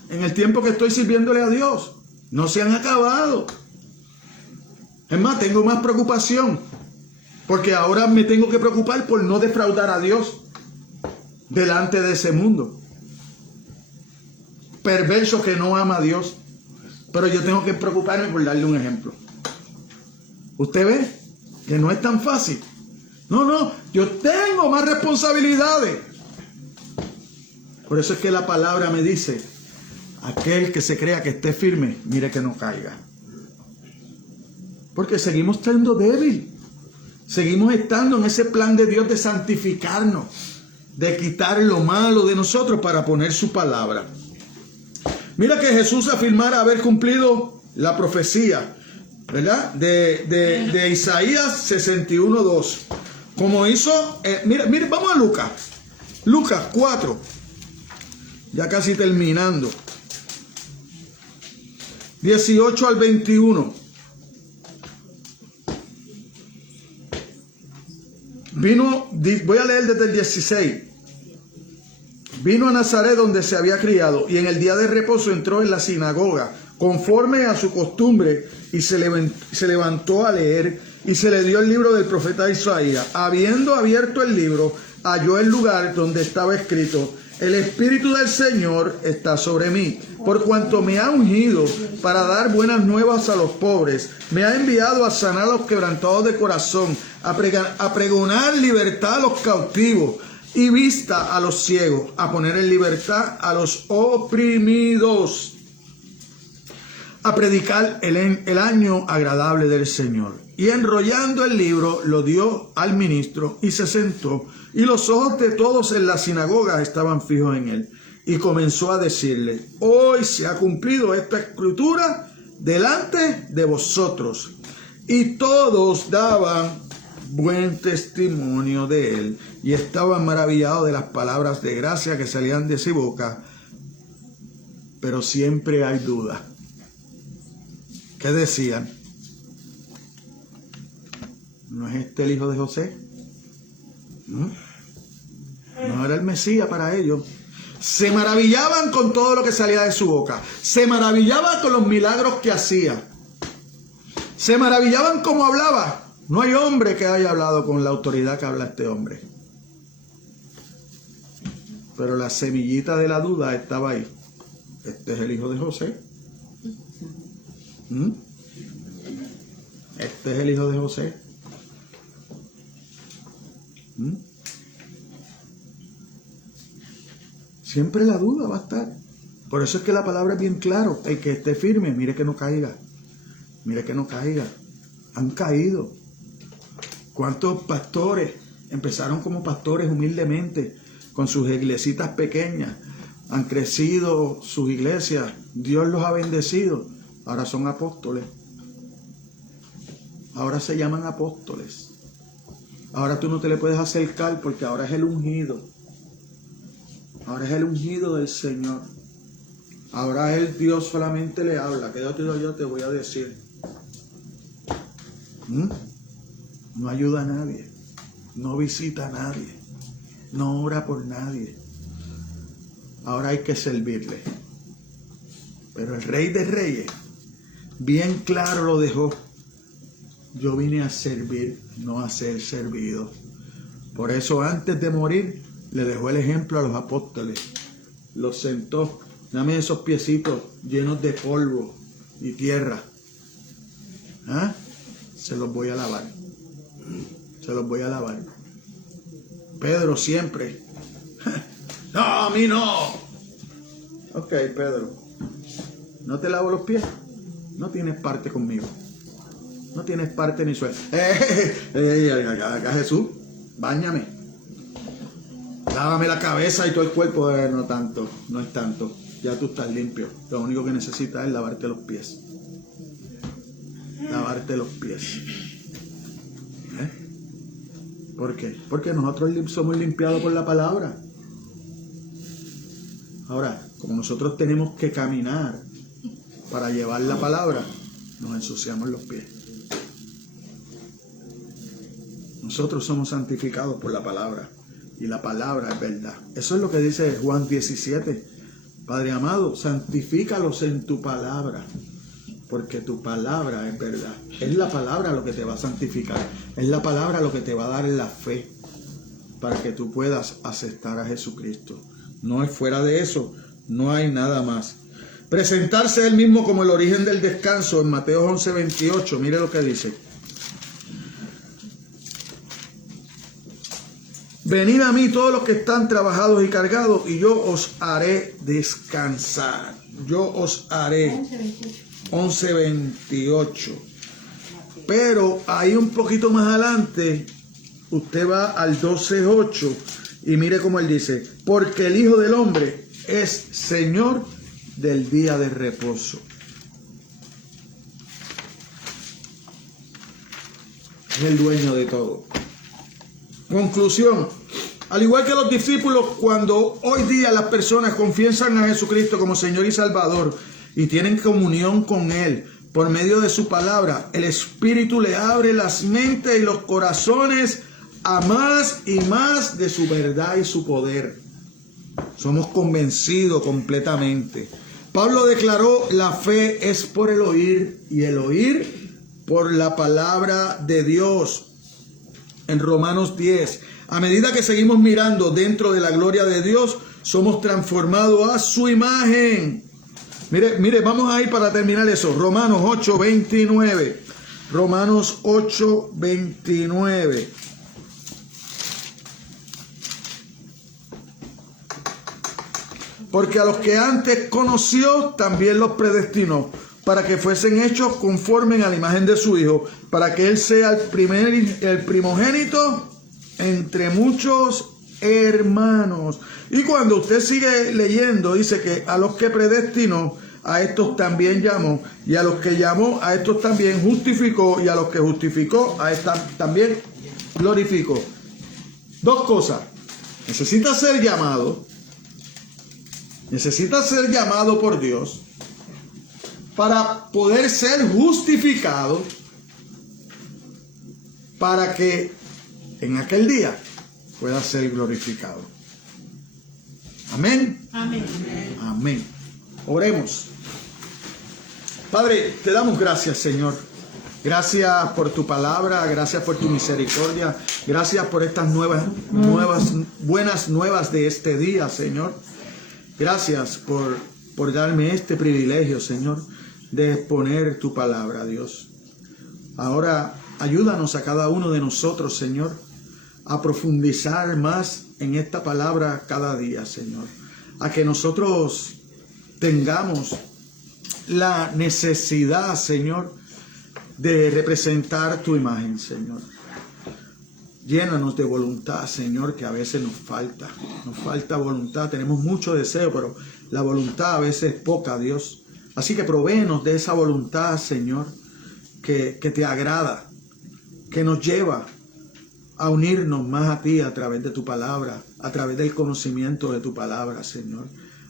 En el tiempo que estoy sirviéndole a Dios, no se han acabado. Es más, tengo más preocupación. Porque ahora me tengo que preocupar por no defraudar a Dios delante de ese mundo perverso que no ama a Dios. Pero yo tengo que preocuparme por darle un ejemplo. ¿Usted ve que no es tan fácil? No, yo tengo más responsabilidades. Por eso es que la palabra me dice, aquel que se crea que esté firme, mire que no caiga. Porque seguimos siendo débiles. Seguimos estando en ese plan de Dios de santificarnos, de quitar lo malo de nosotros para poner su palabra. Mira que Jesús afirmara haber cumplido la profecía, ¿verdad? De Isaías 61:2. Como hizo, mire, vamos a Lucas. Lucas 4. Ya casi terminando. 18 al 21. Voy a leer desde el 16. Vino a Nazaret donde se había criado y en el día de reposo entró en la sinagoga conforme a su costumbre y se levantó a leer y se le dio el libro del profeta Isaías. Habiendo abierto el libro, halló el lugar donde estaba escrito: el Espíritu del Señor está sobre mí, por cuanto me ha ungido para dar buenas nuevas a los pobres. Me ha enviado a sanar a los quebrantados de corazón, a pregonar libertad a los cautivos y vista a los ciegos, a poner en libertad a los oprimidos, a predicar el año agradable del Señor. Y enrollando el libro, lo dio al ministro y se sentó. Y los ojos de todos en la sinagoga estaban fijos en él. Y comenzó a decirle: hoy se ha cumplido esta escritura delante de vosotros. Y todos daban buen testimonio de él y estaban maravillados de las palabras de gracia que salían de su boca. Pero siempre hay duda. ¿Qué decían? ¿No es este el hijo de José? No era el Mesías para ellos. Se maravillaban con todo lo que salía de su boca. Se maravillaban con los milagros que hacía. Se maravillaban cómo hablaba. No hay hombre que haya hablado con la autoridad que habla este hombre. Pero la semillita de la duda estaba ahí. ¿Este es el hijo de José? ¿Este es el hijo de José? Siempre la duda va a estar. Por eso es que la palabra es bien claro. El que esté firme, mire que no caiga. Mire que no caiga. Han caído. ¿Cuántos pastores empezaron como pastores humildemente, con sus iglesitas pequeñas? Han crecido sus iglesias. Dios los ha bendecido. Ahora son apóstoles. Ahora se llaman apóstoles. Ahora tú no te le puedes acercar porque ahora es el ungido. Ahora es el ungido del Señor. Ahora el Dios solamente le habla. Quédate yo te voy a decir. No ayuda a nadie. No visita a nadie. No ora por nadie. Ahora hay que servirle. Pero el Rey de Reyes bien claro lo dejó. Yo vine a servir, no a ser servido. Por eso antes de morir le dejó el ejemplo a los apóstoles. Los sentó. Dame esos piecitos llenos de polvo y tierra. Se los voy a lavar. Se los voy a lavar. Pedro siempre. No, a mí no. Ok, Pedro. ¿No te lavo los pies? No tienes parte conmigo. No tienes parte ni suerte. Acá Jesús, báñame. Lávame la cabeza y todo el cuerpo. No tanto, no es tanto. Ya tú estás limpio. Lo único que necesitas es lavarte los pies. Lavarte los pies. ¿Por qué? Porque nosotros somos limpiados por la palabra. Ahora, como nosotros tenemos que caminar para llevar la palabra, nos ensuciamos los pies. Nosotros somos santificados por la palabra. Y la palabra es verdad. Eso es lo que dice Juan 17. Padre amado, santifícalos en tu palabra. Porque tu palabra es verdad. Es la palabra lo que te va a santificar. Es la palabra lo que te va a dar la fe para que tú puedas aceptar a Jesucristo. No es fuera de eso. No hay nada más. Presentarse él mismo como el origen del descanso en Mateo 11:28. Mire lo que dice. Venid a mí todos los que están trabajados y cargados y yo os haré descansar. Yo os haré. 11:28. Pero ahí un poquito más adelante, usted va al 12:8 y mire cómo él dice, porque el Hijo del Hombre es Señor del día de reposo. Es el dueño de todo. Conclusión. Al igual que los discípulos, cuando hoy día las personas confiesan a Jesucristo como Señor y Salvador y tienen comunión con Él por medio de su palabra, el Espíritu le abre las mentes y los corazones a más y más de su verdad y su poder. Somos convencidos completamente. Pablo declaró, la fe es por el oír y el oír por la palabra de Dios. En Romanos 10, a medida que seguimos mirando dentro de la gloria de Dios, somos transformados a su imagen. Mire, vamos a ir para terminar eso. Romanos 8:29. Romanos 8:29. Porque a los que antes conoció, también los predestinó, para que fuesen hechos conforme a la imagen de su Hijo, para que Él sea el primogénito entre muchos hermanos. Y cuando usted sigue leyendo, dice que a los que predestinó, a estos también llamó, y a los que llamó, a estos también justificó, y a los que justificó, a estos también glorificó. Dos cosas. Necesita ser llamado por Dios para poder ser justificado, para que en aquel día pueda ser glorificado. Amén. Amén. Amén. Oremos. Padre, te damos gracias, Señor. Gracias por tu palabra, gracias por tu misericordia, gracias por estas buenas nuevas de este día, Señor. Gracias por darme este privilegio, Señor, de exponer tu palabra, Dios. Ahora, ayúdanos a cada uno de nosotros, Señor, a profundizar más en esta palabra cada día, Señor. A que nosotros tengamos la necesidad, Señor, de representar tu imagen, Señor. Llénanos de voluntad, Señor, que a veces nos falta voluntad. Tenemos mucho deseo, pero la voluntad a veces es poca, Dios. Así que provéenos de esa voluntad, Señor, que te agrada, que nos lleva a unirnos más a ti a través de tu palabra, a través del conocimiento de tu palabra, Señor.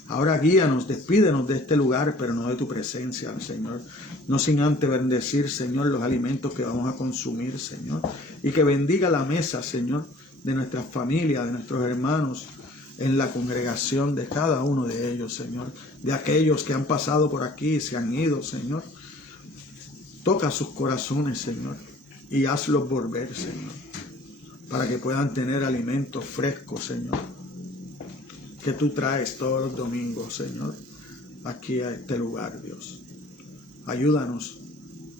Ahora guíanos, despídenos de este lugar, pero no de tu presencia, Señor. No sin antes bendecir, Señor, los alimentos que vamos a consumir, Señor. Y que bendiga la mesa, Señor, de nuestras familias, de nuestros hermanos, en la congregación de cada uno de ellos, Señor. De aquellos que han pasado por aquí y se han ido, Señor. Toca sus corazones, Señor, y hazlos volver, Señor, para que puedan tener alimentos frescos, Señor, que tú traes todos los domingos, Señor, aquí a este lugar, Dios. Ayúdanos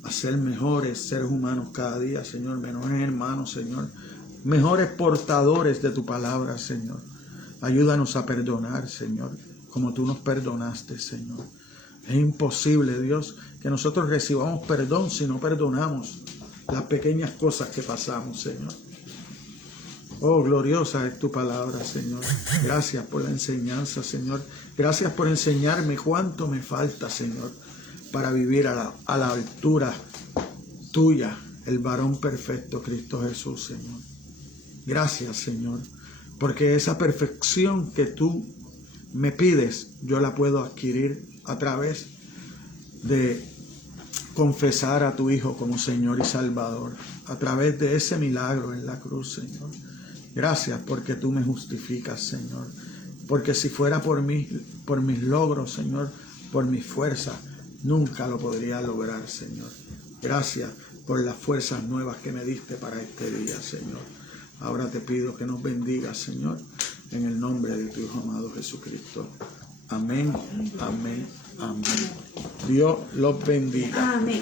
a ser mejores seres humanos cada día, Señor, mejores hermanos, Señor, mejores portadores de tu palabra, Señor. Ayúdanos a perdonar, Señor, como tú nos perdonaste, Señor. Es imposible, Dios, que nosotros recibamos perdón si no perdonamos. las pequeñas cosas que pasamos, Señor. Oh, gloriosa es tu palabra, Señor. Gracias por la enseñanza, Señor. Gracias por enseñarme cuánto me falta, Señor, para vivir a la altura tuya, el varón perfecto, Cristo Jesús, Señor. Gracias, Señor, porque esa perfección que tú me pides, yo la puedo adquirir a través de confesar a tu Hijo como Señor y Salvador, a través de ese milagro en la cruz, Señor. Gracias porque tú me justificas, Señor, porque si fuera por mí, por mis logros, Señor, por mis fuerzas, nunca lo podría lograr, Señor. Gracias por las fuerzas nuevas que me diste para este día, Señor. Ahora te pido que nos bendigas, Señor, en el nombre de tu Hijo amado Jesucristo. Amén, amén, amén. Dios los bendiga. Amén.